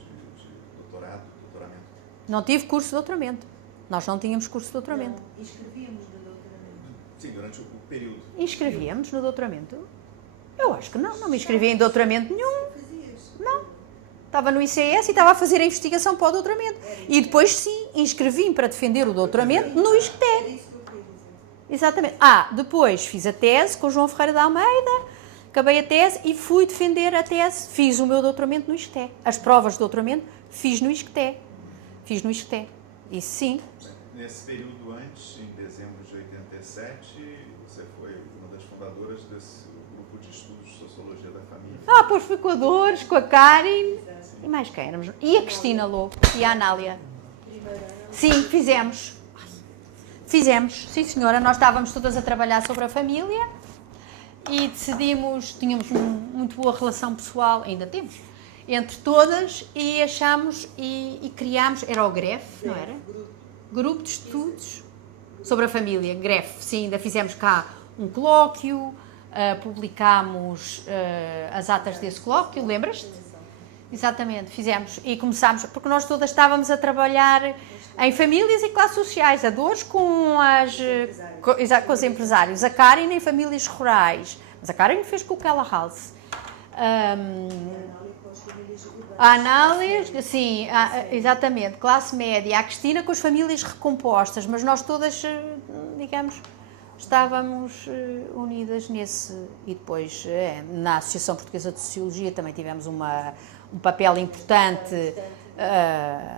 doutoramento? Não tive curso de doutoramento. Nós não tínhamos curso de doutoramento. Não, inscrevíamos no doutoramento. Sim, durante o período. Inscrevíamos no doutoramento? Eu acho que não me inscrevi em doutoramento nenhum. Não. Estava no ICS e estava a fazer a investigação para o doutoramento. E depois, sim, inscrevi-me para defender o doutoramento no ISCTE. Exatamente. Depois fiz a tese com o João Ferreira de Almeida, acabei a tese e fui defender a tese. Fiz o meu doutoramento no ISCTE. As provas de doutoramento fiz no ISCTE. Isso sim. Nesse período antes, em dezembro de 87, você foi uma das fundadoras desse grupo de estudos de sociologia da família. Pois fui com a Dores, com a Karen e mais quem éramos? E a Cristina Lobo e a Anália. Sim, fizemos, sim senhora, nós estávamos todas a trabalhar sobre a família e decidimos, tínhamos muito boa relação pessoal, ainda temos, entre todas, e achámos e criámos, era o GREF, não era? Grupo de Estudos sobre a Família, GREF, sim, ainda fizemos cá um colóquio, publicámos as atas desse colóquio, lembras-te? Exatamente, fizemos e começámos, porque nós todas estávamos a trabalhar em famílias e classes sociais, a Dores com os empresários, a Karen em famílias rurais, mas a Karen fez com o Keller House. A Anália, sim, exatamente, classe média, a Cristina com as famílias recompostas, mas nós todas, digamos, estávamos unidas nesse. E depois, na Associação Portuguesa de Sociologia, também tivemos um papel importante.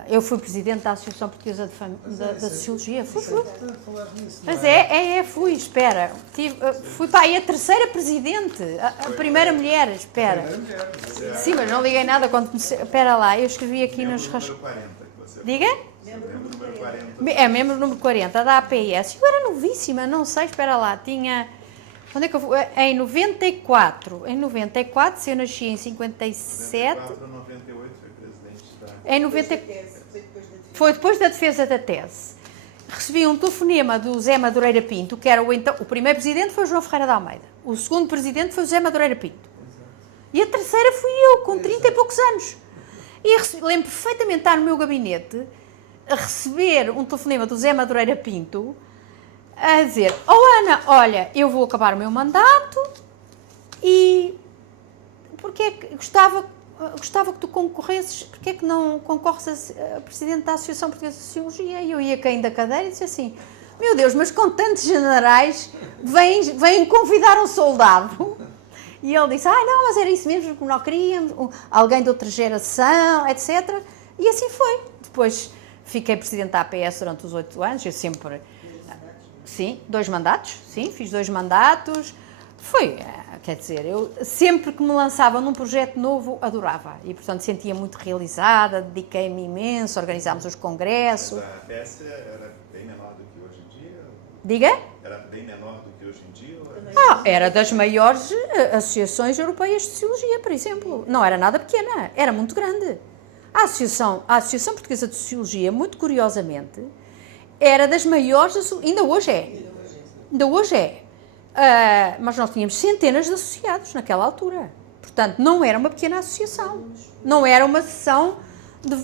Eu fui presidente da Associação Portuguesa da Sociologia. Fui. Mas fui, espera. Fui para aí a terceira presidente, a primeira mulher, espera. Sim, mas não liguei nada quando comecei. Espera lá, eu escrevi aqui nos rascunhos. Diga? É membro número 40 da APS. Eu era novíssima, não sei, espera lá. Tinha. Quando é que eu fui? Em 94. Em 94, se eu nasci em 57. 94 a 98 foi presidente da. Em 90. Foi depois da defesa da tese. Recebi um telefonema do Zé Madureira Pinto, que era o primeiro presidente foi o João Ferreira de Almeida. O segundo presidente foi o Zé Madureira Pinto. E a terceira fui eu, com 30 e poucos anos. E lembro perfeitamente de estar no meu gabinete a receber um telefonema do Zé Madureira Pinto a dizer: Ana, olha, eu vou acabar o meu mandato e porque é que gostava que tu concorresses, porque é que não concorres a presidente da Associação Portuguesa de Sociologia? E eu ia caindo da cadeira e disse assim: meu Deus, mas com tantos generais, vêm convidar um soldado. E ele disse, não, mas era isso mesmo que nós queríamos, alguém de outra geração, etc. E assim foi. Depois fiquei presidente da APS durante os 8 anos, eu sempre... Sim, 2 mandatos, sim, fiz 2 mandatos. Foi, quer dizer, eu sempre que me lançava num projeto novo, adorava. E, portanto, sentia muito realizada, dediquei-me imenso, organizámos os congressos. A APS era bem menor do que hoje em dia? Diga? Era bem menor do que hoje em dia? Era das maiores associações europeias de sociologia, por exemplo. Não era nada pequena, era muito grande. A Associação Portuguesa de Sociologia, muito curiosamente, era das maiores, ainda hoje é. Ainda hoje é. Mas nós tínhamos centenas de associados naquela altura. Portanto, não era uma pequena associação. Não era uma sessão,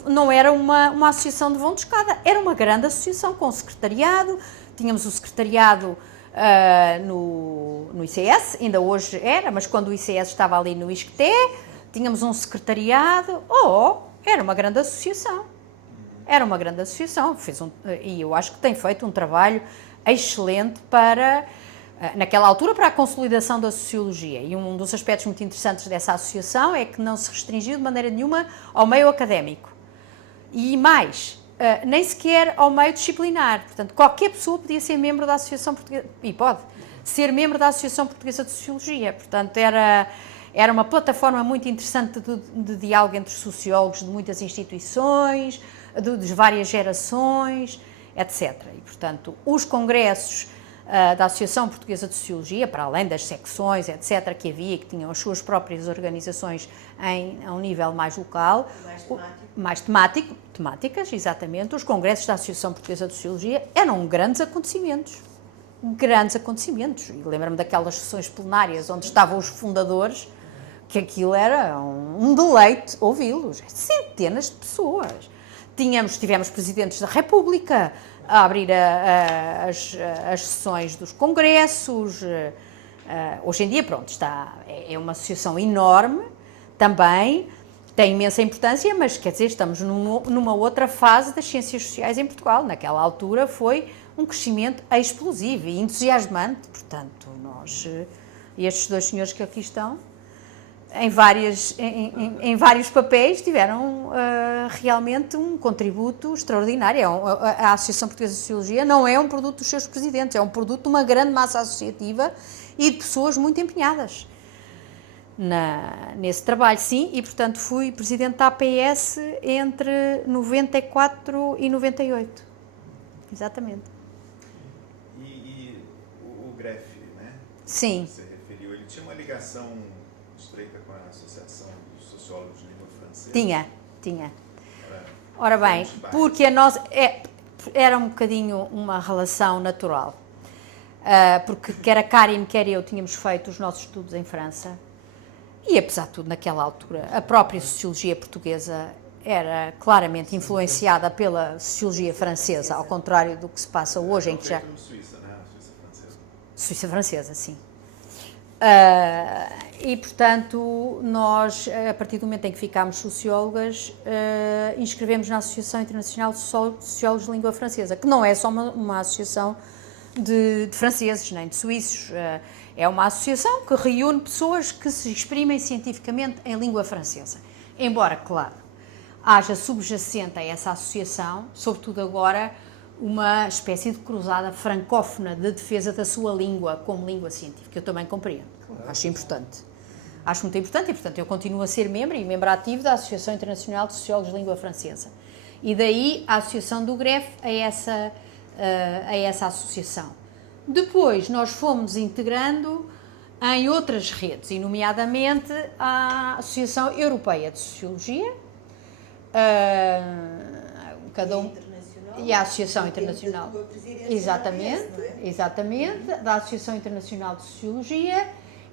não era uma associação de vão de escada. Era uma grande associação com secretariado. Tínhamos o secretariado no ICS, ainda hoje era, mas quando o ICS estava ali no ISCTE, tínhamos um secretariado. Era uma grande associação. Era uma grande associação. E eu acho que tem feito um trabalho excelente naquela altura, para a consolidação da sociologia. E um dos aspectos muito interessantes dessa associação é que não se restringiu de maneira nenhuma ao meio académico. E mais, nem sequer ao meio disciplinar. Portanto, qualquer pessoa podia ser membro da Associação Portuguesa, e pode ser membro da Associação Portuguesa de Sociologia. Portanto, era uma plataforma muito interessante de diálogo entre sociólogos de muitas instituições, de várias gerações, etc. E, portanto, os congressos da Associação Portuguesa de Sociologia, para além das secções, etc., que havia, que tinham as suas próprias organizações a um nível mais local, mais temáticas, exatamente, os congressos da Associação Portuguesa de Sociologia eram grandes acontecimentos. E lembro-me daquelas sessões plenárias onde estavam os fundadores, que aquilo era um deleite ouvi-los, centenas de pessoas. Tivemos presidentes da República a abrir as sessões dos congressos. Hoje em dia, pronto, é uma associação enorme também, tem imensa importância, mas quer dizer, estamos numa outra fase das ciências sociais em Portugal. Naquela altura foi um crescimento explosivo e entusiasmante. Portanto, e estes 2 senhores que aqui estão, em vários papéis, tiveram realmente um contributo extraordinário. A Associação Portuguesa de Sociologia não é um produto dos seus presidentes, é um produto de uma grande massa associativa e de pessoas muito empenhadas nesse trabalho, sim, e portanto fui presidente da APS entre 94 e 98. Exatamente. E o GREF, né? Sim. Você referiu, ele tinha uma ligação estreita com a Associação dos Sociólogos de Língua Francesa? Tinha. Ora bem, porque era um bocadinho uma relação natural. Porque quer a Karin, quer eu tínhamos feito os nossos estudos em França e, apesar de tudo, naquela altura, a própria sociologia portuguesa era claramente influenciada pela sociologia francesa, ao contrário do que se passa hoje, em que já... Suíça, né? Suíça francesa. Suíça francesa, sim. E, portanto, nós, a partir do momento em que ficámos sociólogas, inscrevemos na Associação Internacional de Sociólogos de Língua Francesa, que não é só uma associação de franceses nem de suíços, é uma associação que reúne pessoas que se exprimem cientificamente em língua francesa. Embora, claro, haja subjacente a essa associação, sobretudo agora, uma espécie de cruzada francófona de defesa da sua língua como língua científica. Eu também compreendo. Acho importante. Acho muito importante e, portanto, eu continuo a ser membro ativo da Associação Internacional de Sociólogos de Língua Francesa. E daí a associação do GREF a essa associação. Depois nós fomos integrando em outras redes, e nomeadamente a Associação Europeia de Sociologia, e a Associação Internacional, exatamente, da Associação Internacional de Sociologia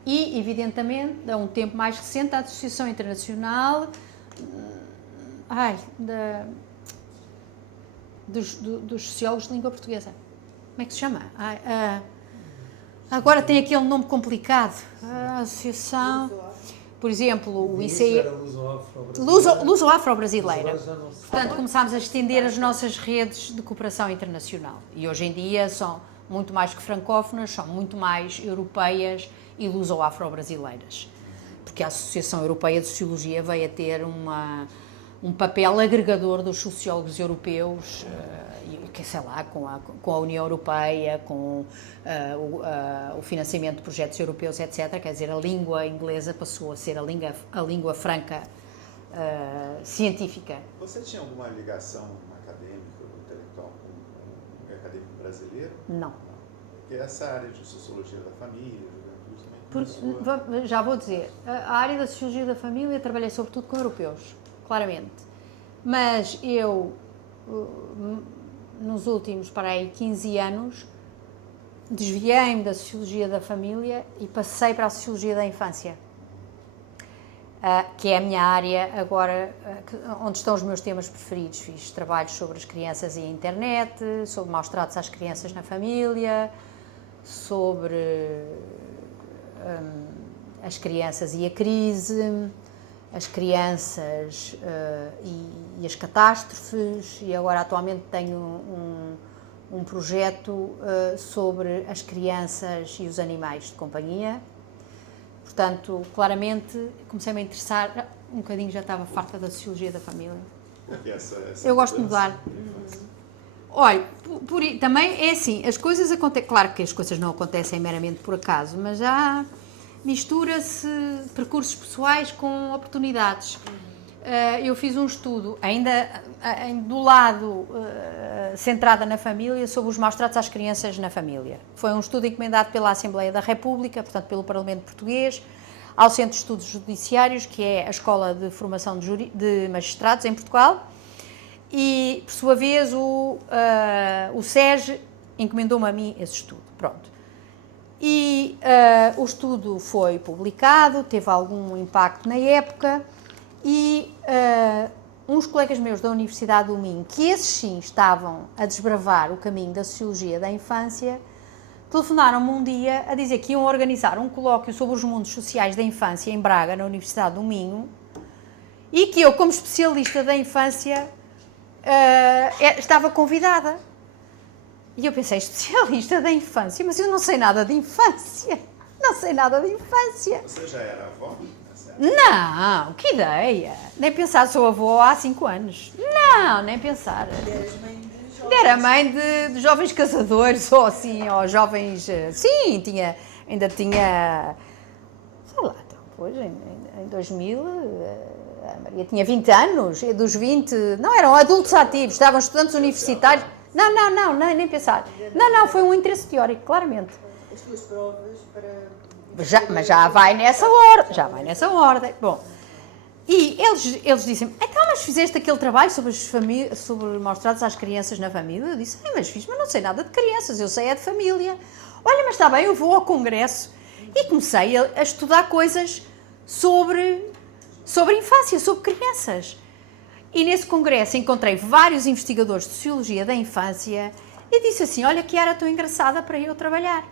e, evidentemente, a um tempo mais recente, a Associação Internacional dos Sociólogos de Língua Portuguesa. Como é que se chama? Agora tem aquele nome complicado. A Associação... por exemplo, o No início ICE... era luso-afro-brasileira. Luso-afro-brasileira. Mas agora já não se Portanto, fala. começámos a estender as nossas redes de cooperação internacional. E hoje em dia são muito mais que francófonas, são muito mais europeias e luso-afro-brasileiras. Porque a Associação Europeia de Sociologia veio a ter um papel agregador dos sociólogos europeus, que sei lá, com a União Europeia, com o financiamento de projetos europeus, etc. Quer dizer, a língua inglesa passou a ser a língua franca científica. Você tinha alguma ligação acadêmica ou intelectual com o acadêmico brasileiro? Não. Porque essa área de sociologia da família, juventude, também começou Já vou dizer, a área da sociologia da família trabalhei sobretudo com europeus, claramente. Mas eu, nos últimos, 15 anos, desviei-me da sociologia da família e passei para a sociologia da infância, que é a minha área agora, onde estão os meus temas preferidos. Fiz trabalhos sobre as crianças e a internet, sobre maus tratos às crianças na família, sobre as crianças e a crise, as crianças e as catástrofes, e agora atualmente tenho um projeto sobre as crianças e os animais de companhia. Portanto, claramente comecei-me a interessar, um bocadinho já estava farta da sociologia da família. Eu gosto de mudar. Olha, também é assim, as coisas acontecem, claro que as coisas não acontecem meramente por acaso, mas já mistura-se percursos pessoais com oportunidades. Eu fiz um estudo, ainda do lado centrada na família, sobre os maus tratos às crianças na família. Foi um estudo encomendado pela Assembleia da República, portanto pelo Parlamento Português, ao Centro de Estudos Judiciários, que é a Escola de Formação de Magistrados em Portugal, e, por sua vez, o SEG encomendou-me a mim esse estudo. Pronto. E o estudo foi publicado, teve algum impacto na época, e uns colegas meus da Universidade do Minho, que esses sim estavam a desbravar o caminho da sociologia da infância, telefonaram-me um dia a dizer que iam organizar um colóquio sobre os mundos sociais da infância em Braga, na Universidade do Minho, e que eu, como especialista da infância, estava convidada. E eu pensei, especialista da infância? Mas eu não sei nada de infância. Não sei nada de infância. Você já era avó? Não, que ideia. Nem pensar, sou avó há 5 anos. Não, nem pensar. Eras mãe de jovens. Era mãe de jovens caçadores, ou assim, ou jovens... Sim, ainda tinha... Sei lá, depois, em 2000... A Maria tinha 20 anos, e dos 20... Não, eram adultos ativos, estavam estudantes universitários. Não, nem pensar. Não, foi um interesse teórico, claramente. As tuas provas para... Mas já vai nessa ordem. Bom, e eles disseram, então, mas fizeste aquele trabalho sobre maus tratos às crianças na família? Eu disse, mas fiz, mas não sei nada de crianças, eu sei é de família. Olha, mas está bem, eu vou ao congresso. E comecei a estudar coisas sobre infância, sobre crianças. E nesse congresso encontrei vários investigadores de sociologia da infância e disse assim, olha que era tão engraçada para eu trabalhar.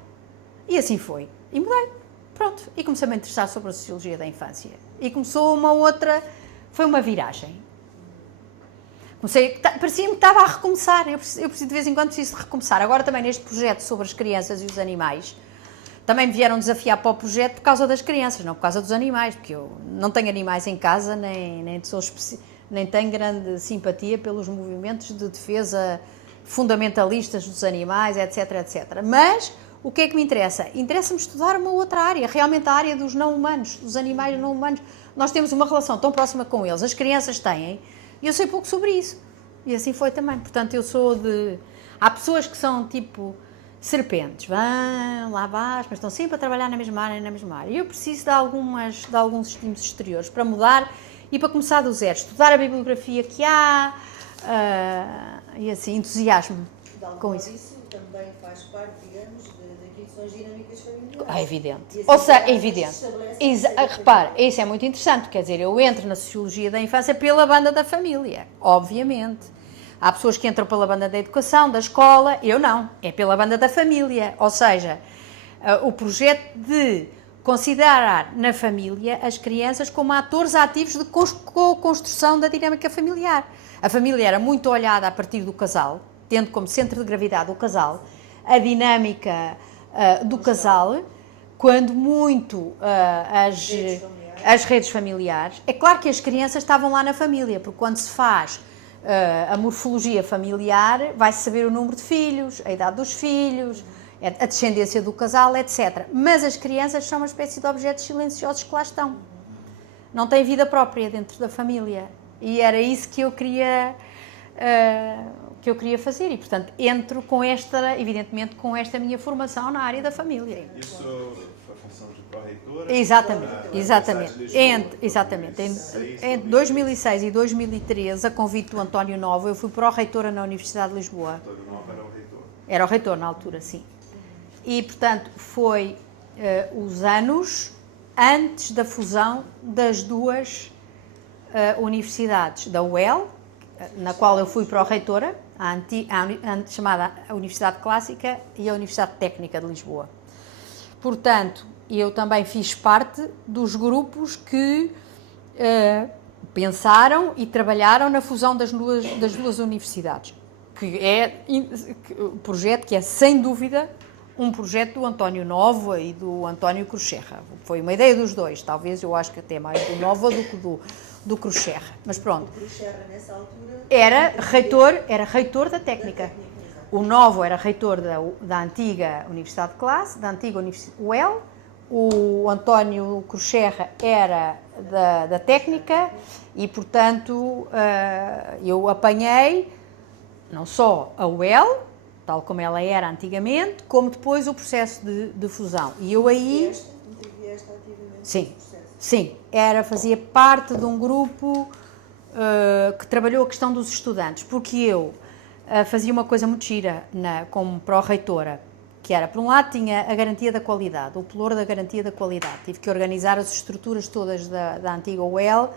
E assim foi. E mudei. Pronto. E comecei-me a interessar sobre a sociologia da infância. E começou foi uma viragem. Parecia-me que estava a recomeçar. Eu preciso, de vez em quando, preciso de recomeçar. Agora também neste projeto sobre as crianças e os animais, também me vieram desafiar para o projeto por causa das crianças, não por causa dos animais, porque eu não tenho animais em casa, nem tenho grande simpatia pelos movimentos de defesa fundamentalistas dos animais, etc. Mas o que é que me interessa? Interessa-me estudar uma outra área, realmente a área dos não humanos, dos animais não humanos. Nós temos uma relação tão próxima com eles, as crianças têm, e eu sei pouco sobre isso. E assim foi também. Portanto, eu sou de... Há pessoas que são tipo serpentes, vão, lá vais, mas estão sempre a trabalhar na mesma área. E eu preciso de alguns estímulos exteriores para mudar e para começar do zero, estudar a bibliografia que há, e assim, entusiasmo com isso. Isso também faz parte, digamos, daquilo que são as dinâmicas familiares. É evidente. E Ou assim, seja, é se evidente. estabelece Repara, isso é muito interessante, quer dizer, eu entro na sociologia da infância pela banda da família, obviamente. Há pessoas que entram pela banda da educação, da escola, eu não, é pela banda da família. Ou seja, o projeto de considerar na família as crianças como atores ativos de construção da dinâmica familiar. A família era muito olhada a partir do casal, tendo como centro de gravidade o casal, a dinâmica do casal, quando muito as redes familiares. É claro que as crianças estavam lá na família, porque quando se faz a morfologia familiar, vai-se saber o número de filhos, a idade dos filhos, a descendência do casal, etc. Mas as crianças são uma espécie de objetos silenciosos que lá estão. Não têm vida própria dentro da família. E era isso que eu queria fazer. E, portanto, entro com evidentemente, com esta minha formação na área da família. Isso foi a função de pró-reitora? Exatamente. Entre 2006 e 2013, a convite do António Novo, eu fui pró-reitora na Universidade de Lisboa. António Novo era o reitor? Era o reitor na altura, sim. E, portanto, foi os anos antes da fusão das duas universidades, da UEL, na qual eu fui pró-reitora, chamada Universidade Clássica, e a Universidade Técnica de Lisboa. Portanto, eu também fiz parte dos grupos que pensaram e trabalharam na fusão das duas universidades, que é um projeto que é, sem dúvida, um projeto do António Novo e do António Cruxerra. Foi uma ideia dos dois, talvez, eu acho que até mais do Novo do que do Cruxerra. Mas pronto. O Cruxerra, nessa altura, era reitor da técnica. O Novo era reitor da antiga Universidade de Classe, da antiga UEL. O António Cruxerra era da técnica e, portanto, eu apanhei não só a UEL, tal como ela era antigamente, como depois o processo de fusão. E eu aí... Intervieste ativamente Sim, no processo. sim. Fazia parte de um grupo que trabalhou a questão dos estudantes, porque eu fazia uma coisa muito gira como pró-reitora, que era, por um lado, tinha a garantia da qualidade, o pelour da garantia da qualidade. Tive que organizar as estruturas todas da antiga UEL,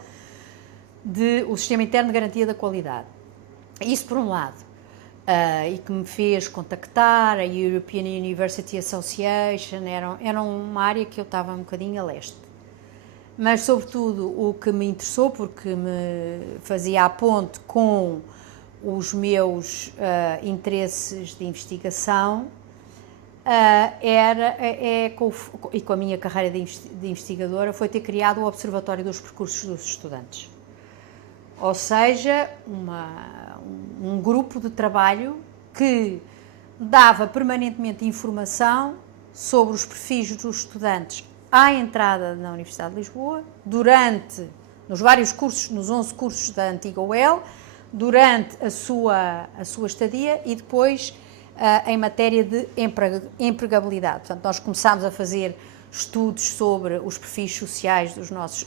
o Sistema Interno de Garantia da Qualidade. Isso por um lado. E que me fez contactar a European University Association, era uma área que eu estava um bocadinho a leste. Mas, sobretudo, o que me interessou, porque me fazia a ponte com os meus interesses de investigação, e com a minha carreira de investigadora, foi ter criado o Observatório dos Percursos dos Estudantes. Ou seja, um grupo de trabalho que dava permanentemente informação sobre os perfis dos estudantes à entrada na Universidade de Lisboa, nos vários cursos, nos 11 cursos da antiga UEL, durante a sua estadia e depois em matéria de empregabilidade. Portanto, nós começámos a fazer estudos sobre os perfis sociais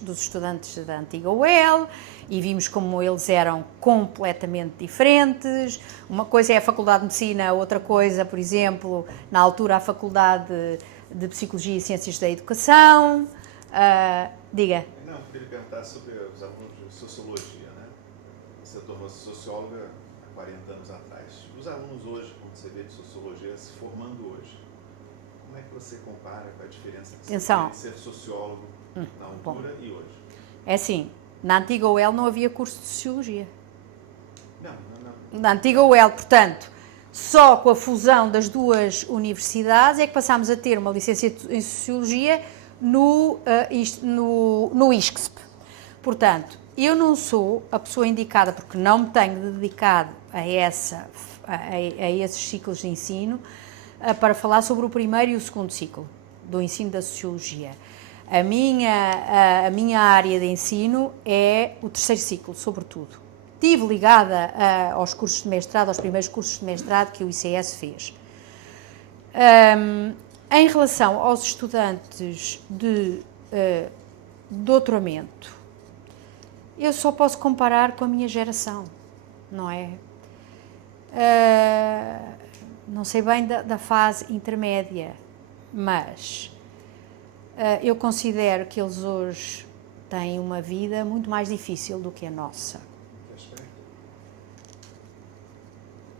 dos estudantes da antiga UEL e vimos como eles eram completamente diferentes. Uma coisa é a Faculdade de Medicina, outra coisa, por exemplo, na altura a Faculdade de Psicologia e Ciências da Educação. Diga. Não, eu queria perguntar sobre os alunos de Sociologia, né? Você tornou-se socióloga há 40 anos atrás. Os alunos hoje, quando você vê de Sociologia, se formando hoje, como é que você compara com a diferença que você tem de ser sociólogo na altura e hoje? É assim, na antiga UEL não havia curso de Sociologia. Não. Na antiga UEL, portanto, só com a fusão das duas universidades é que passámos a ter uma licenciatura em Sociologia no ISCSP. Portanto, eu não sou a pessoa indicada, porque não me tenho dedicado a esses ciclos de ensino, para falar sobre o primeiro e o segundo ciclo do ensino da Sociologia. A minha área de ensino é o terceiro ciclo, sobretudo. Estive ligada aos cursos de mestrado, aos primeiros cursos de mestrado que o ICS fez. Em relação aos estudantes de doutoramento, eu só posso comparar com a minha geração, não é? Não sei bem da fase intermédia, mas eu considero que eles hoje têm uma vida muito mais difícil do que a nossa.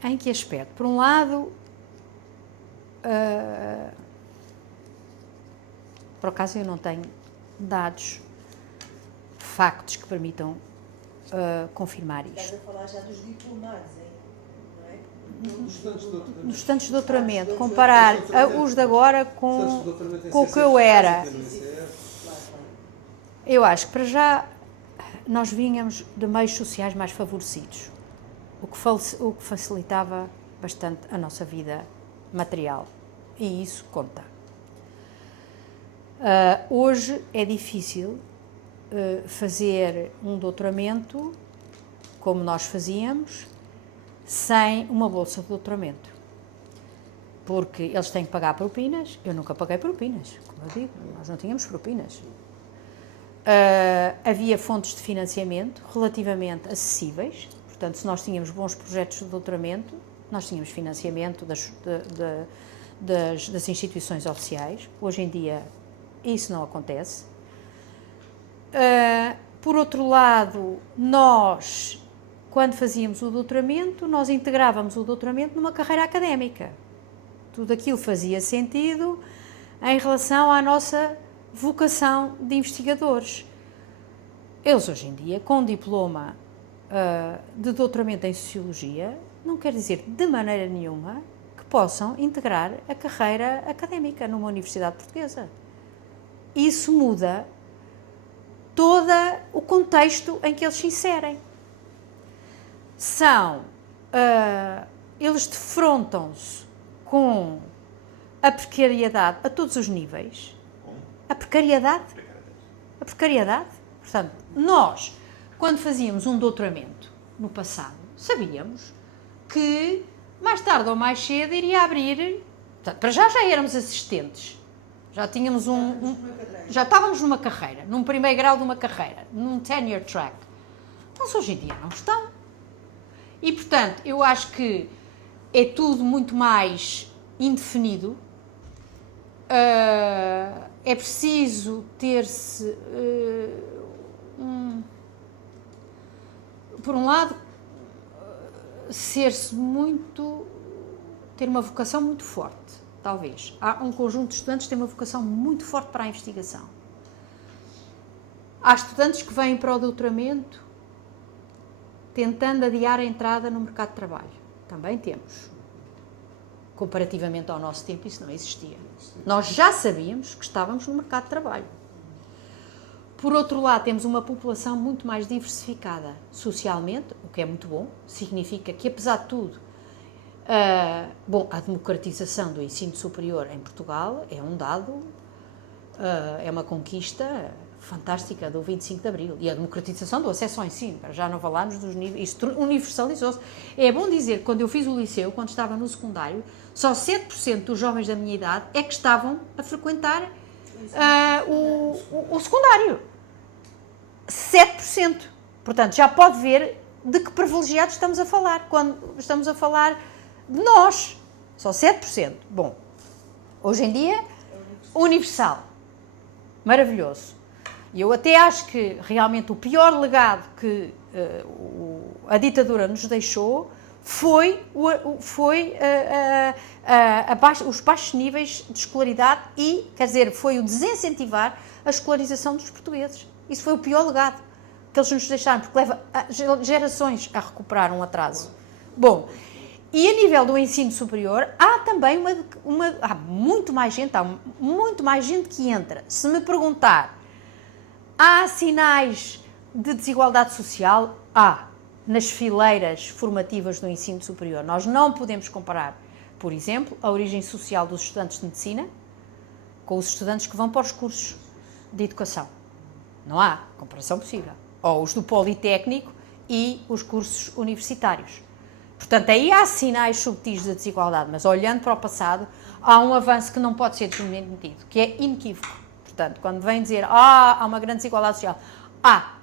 Em que aspecto? Por um lado, Por acaso eu não tenho dados, factos que permitam confirmar isto. Estás a falar já dos diplomados, hein? Não é? Dos estudantes de doutoramento. Nos estudantes de doutoramento, comparar os de agora com o que eu era. Eu acho que para já nós vínhamos de meios sociais mais favorecidos, o que facilitava bastante a nossa vida material, e isso conta. Hoje é difícil fazer um doutoramento como nós fazíamos sem uma bolsa de doutoramento, porque eles têm que pagar propinas. Eu nunca paguei propinas, como eu digo, nós não tínhamos propinas. Havia fontes de financiamento relativamente acessíveis, portanto, se nós tínhamos bons projetos de doutoramento, nós tínhamos financiamento das instituições oficiais. Hoje em dia isso não acontece. Por outro lado, nós, quando fazíamos o doutoramento, nós integrávamos o doutoramento numa carreira académica. Tudo aquilo fazia sentido em relação à nossa vocação de investigadores. Eles, hoje em dia, com um diploma de doutoramento em Sociologia, não quer dizer de maneira nenhuma que possam integrar a carreira académica numa universidade portuguesa. Isso muda todo o contexto em que eles se inserem. Eles defrontam-se com a precariedade a todos os níveis. A precariedade. Portanto, nós, quando fazíamos um doutoramento no passado, sabíamos que mais tarde ou mais cedo iria abrir. Portanto, para já éramos assistentes. Já tínhamos já estávamos numa carreira, num primeiro grau de uma carreira, num tenure track. Mas hoje em dia não estão. E, portanto, eu acho que é tudo muito mais indefinido. É preciso ter-se, por um lado, ter uma vocação muito forte. Talvez. Há um conjunto de estudantes que tem uma vocação muito forte para a investigação. Há estudantes que vêm para o doutoramento tentando adiar a entrada no mercado de trabalho. Também temos. Comparativamente ao nosso tempo, isso não existia. Nós já sabíamos que estávamos no mercado de trabalho. Por outro lado, temos uma população muito mais diversificada socialmente, o que é muito bom. Significa que, apesar de tudo, a democratização do ensino superior em Portugal é um dado, é uma conquista fantástica do 25 de Abril. E a democratização do acesso ao ensino, para já não falarmos dos níveis, isto universalizou-se. É bom dizer que quando eu fiz o liceu, quando estava no secundário, só 7% dos jovens da minha idade é que estavam a frequentar o secundário. 7%. Portanto, já pode ver de que privilegiados estamos a falar, quando estamos a falar de nós. Só 7%. Bom, hoje em dia, universal. Maravilhoso. E eu até acho que realmente o pior legado que a ditadura nos deixou foi os baixos níveis de escolaridade e, quer dizer, foi o desincentivar a escolarização dos portugueses. Isso foi o pior legado que eles nos deixaram, porque leva gerações a recuperar um atraso. Bom, e a nível do ensino superior, há também há muito mais gente que entra. Se me perguntar, há sinais de desigualdade social? Há. Nas fileiras formativas do ensino superior. Nós não podemos comparar, por exemplo, a origem social dos estudantes de medicina com os estudantes que vão para os cursos de educação. Não há comparação possível. Ou os do Politécnico e os cursos universitários. Portanto, aí há sinais subtis de desigualdade, mas olhando para o passado, há um avanço que não pode ser desmentido, que é inequívoco. Portanto, quando vem dizer, há uma grande desigualdade social,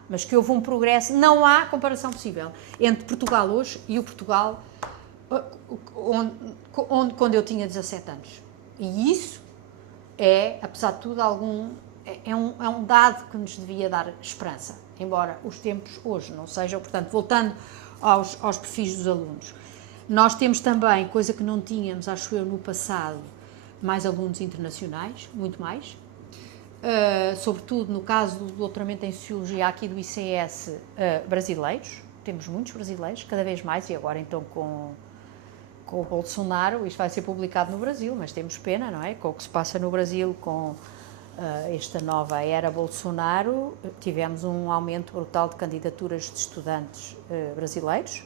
mas que houve um progresso, não há comparação possível entre Portugal hoje e o Portugal quando eu tinha 17 anos. E isso é, apesar de tudo, é um dado que nos devia dar esperança, embora os tempos hoje não sejam. Portanto, voltando aos perfis dos alunos, nós temos também, coisa que não tínhamos, acho eu, no passado, mais alunos internacionais, muito mais. sobretudo no caso do doutoramento em Sociologia aqui do ICS, brasileiros. Temos muitos brasileiros, cada vez mais, e agora então com o Bolsonaro, isto vai ser publicado no Brasil, mas temos pena, não é? Com o que se passa no Brasil, com esta nova era Bolsonaro, tivemos um aumento brutal de candidaturas de estudantes brasileiros.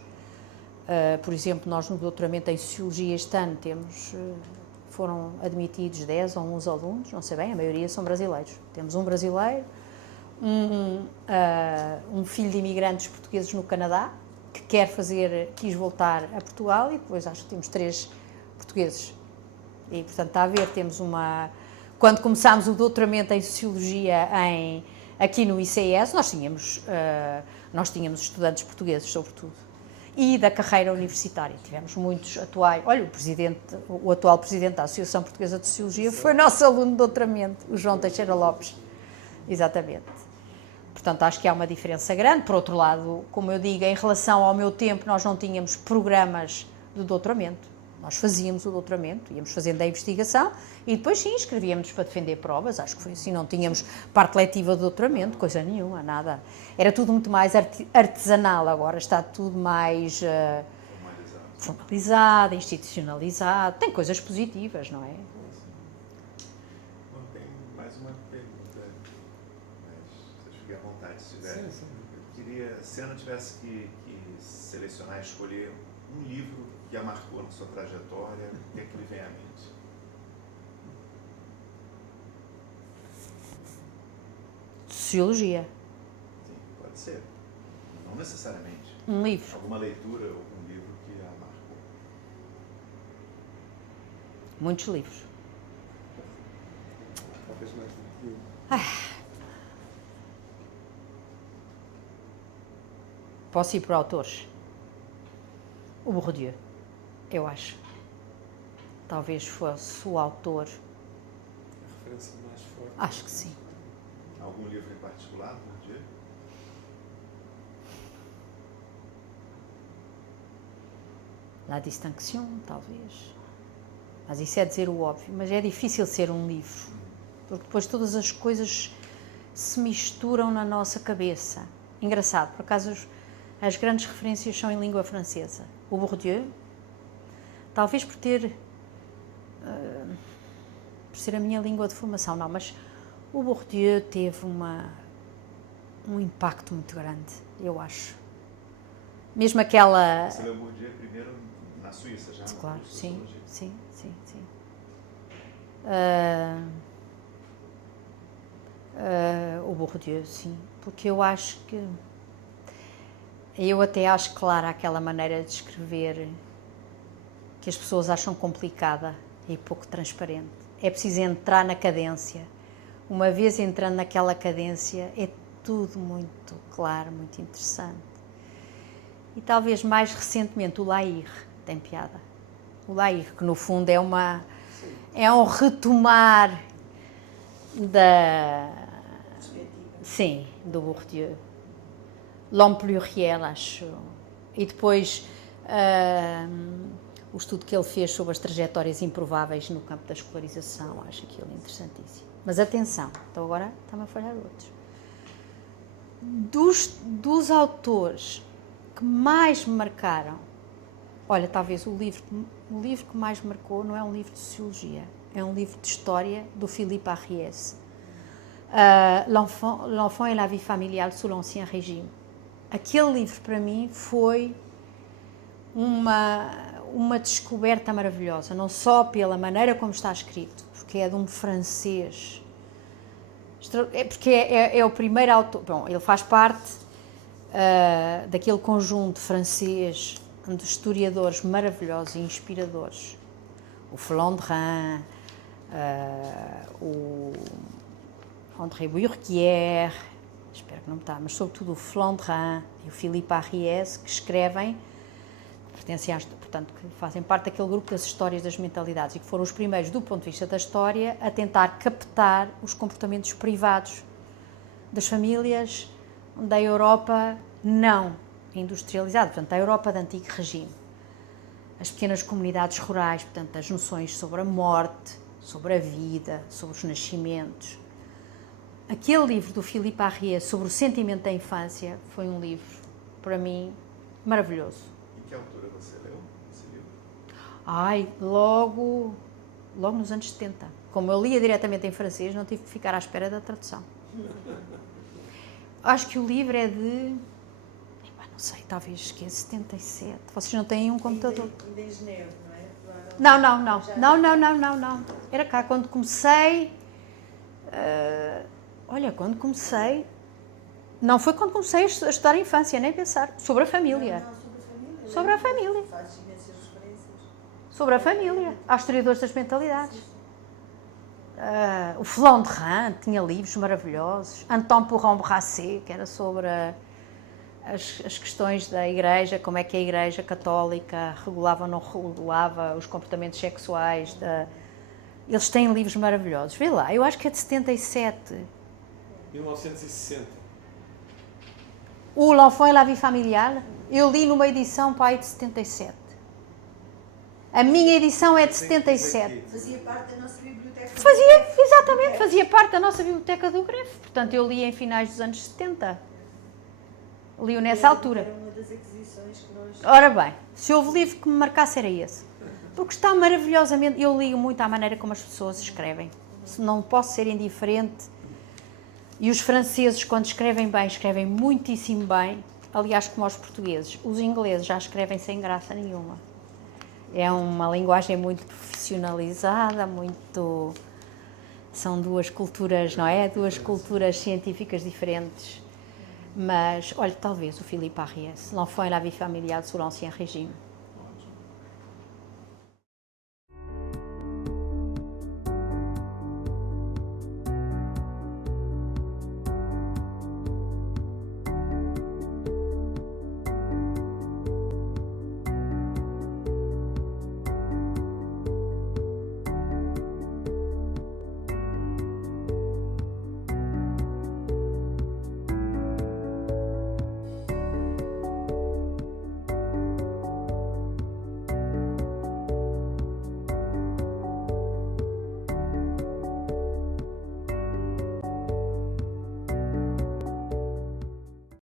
Por exemplo, nós no doutoramento em Sociologia este ano foram admitidos 10 ou 11 alunos, não sei bem, a maioria são brasileiros. Temos um brasileiro, um filho de imigrantes portugueses no Canadá, que quis voltar a Portugal, e depois acho que temos 3 portugueses. E, portanto, está a ver, Quando começámos o doutoramento em Sociologia aqui no ICS, nós tínhamos estudantes portugueses, sobretudo. E da carreira universitária. Tivemos muitos atuais. Olha, o atual presidente da Associação Portuguesa de Sociologia foi nosso aluno de doutoramento, o João Teixeira Lopes. Exatamente. Portanto, acho que há uma diferença grande. Por outro lado, como eu digo, em relação ao meu tempo, nós não tínhamos programas de doutoramento. Nós fazíamos o doutoramento, íamos fazendo a investigação e depois sim, escrevíamos para defender provas, acho que foi assim, não tínhamos parte letiva de doutoramento, coisa nenhuma, nada. Era tudo muito mais artesanal, agora está tudo mais formalizado, institucionalizado, tem coisas positivas, não é? Bom, tem mais uma pergunta, mas vocês fiquem à vontade se tiverem. Sim. Eu queria, se a Ana tivesse que selecionar e escolher um livro que a marcou na sua trajetória, o que é que lhe vem à mente? Sociologia. Sim, pode ser. Não necessariamente. Um livro. Alguma leitura ou algum livro que a marcou. Muitos livros. Talvez mais do que eu. Posso ir para autores? O Bourdieu, eu acho. Talvez fosse o autor. A referência mais forte. Acho que sim. Algum livro em particular, Bourdieu? La Distinction, talvez. Mas isso é dizer o óbvio. Mas é difícil ser um livro. Porque depois todas as coisas se misturam na nossa cabeça. Engraçado, por acaso as grandes referências são em língua francesa. O Bourdieu, talvez por ser a minha língua de formação, não, mas o Bourdieu teve um impacto muito grande, eu acho. Mesmo aquela... Você leu Bourdieu primeiro na Suíça, já? Claro, No curso de sim, Sociologia. sim. O Bourdieu, sim, porque eu acho que... Eu até acho clara aquela maneira de escrever que as pessoas acham complicada e pouco transparente. É preciso entrar na cadência. Uma vez entrando naquela cadência, é tudo muito claro, muito interessante. E talvez mais recentemente o Laïr tem piada. O Laïr, que no fundo é um retomar do Bourdieu. L'homme pluriel, acho. E depois o estudo que ele fez sobre as trajetórias improváveis no campo da escolarização, acho aquilo interessantíssimo. Mas atenção, então agora está-me a falhar outros. Dos autores que mais me marcaram, olha, talvez o livro que mais me marcou não é um livro de sociologia, é um livro de história do Philippe Ariès. L'enfant et la vie familiale sous l'Ancien Régime. Aquele livro, para mim, foi uma descoberta maravilhosa, não só pela maneira como está escrito, porque é de um francês, porque é o primeiro autor, bom, ele faz parte daquele conjunto francês de historiadores maravilhosos e inspiradores, o Flandrin, o André Bourguière, espero que não me está, mas sobretudo o Flandrin e o Philippe Ariès, que escrevem, que pertencem portanto, que fazem parte daquele grupo das histórias das mentalidades e que foram os primeiros, do ponto de vista da história, a tentar captar os comportamentos privados das famílias da Europa não industrializada, portanto, da Europa do antigo regime. As pequenas comunidades rurais, portanto, as noções sobre a morte, sobre a vida, sobre os nascimentos, aquele livro do Philippe Arriet sobre o sentimento da infância foi um livro, para mim, maravilhoso. Em que altura você leu esse livro? Ai, logo nos anos 70. Como eu lia diretamente em francês, não tive que ficar à espera da tradução. Acho que o livro é de... não sei, talvez que é 77. Vocês não têm um computador? Ainda em Genebra, não é? Não. Era cá quando comecei... quando comecei... Não foi quando comecei a estudar a infância, nem pensar. Sobre a família. Não, Sobre a família. Faz imensas referências. Sobre a família. Há historiadores das mentalidades. O Flon de Rhin tinha livros maravilhosos. Anton Pourron-Brasset, que era sobre as questões da Igreja, como é que a Igreja Católica regulava ou não regulava os comportamentos sexuais. Eles têm livros maravilhosos. Vê lá, eu acho que é de 77. 1960. O L'Enfant et la Vie Familiale, eu li numa edição para aí de 77. A minha edição é de 77. Fazia parte da nossa biblioteca. Fazia parte da nossa biblioteca do Grefo. Portanto, eu li em finais dos anos 70. Li-o nessa altura. Era uma das aquisições que nós... Ora bem, se houve livro que me marcasse era esse. Porque está maravilhosamente... Eu ligo muito à maneira como as pessoas escrevem. Não posso ser indiferente. E os franceses, quando escrevem bem, escrevem muitíssimo bem. Aliás, como os portugueses. Os ingleses já escrevem sem graça nenhuma. É uma linguagem muito profissionalizada, muito... São duas culturas, não é? Duas culturas científicas diferentes. Mas, olha, talvez o Philippe Arriet, L'Enfant et la Vie Familiale sous l'Ancien Régime.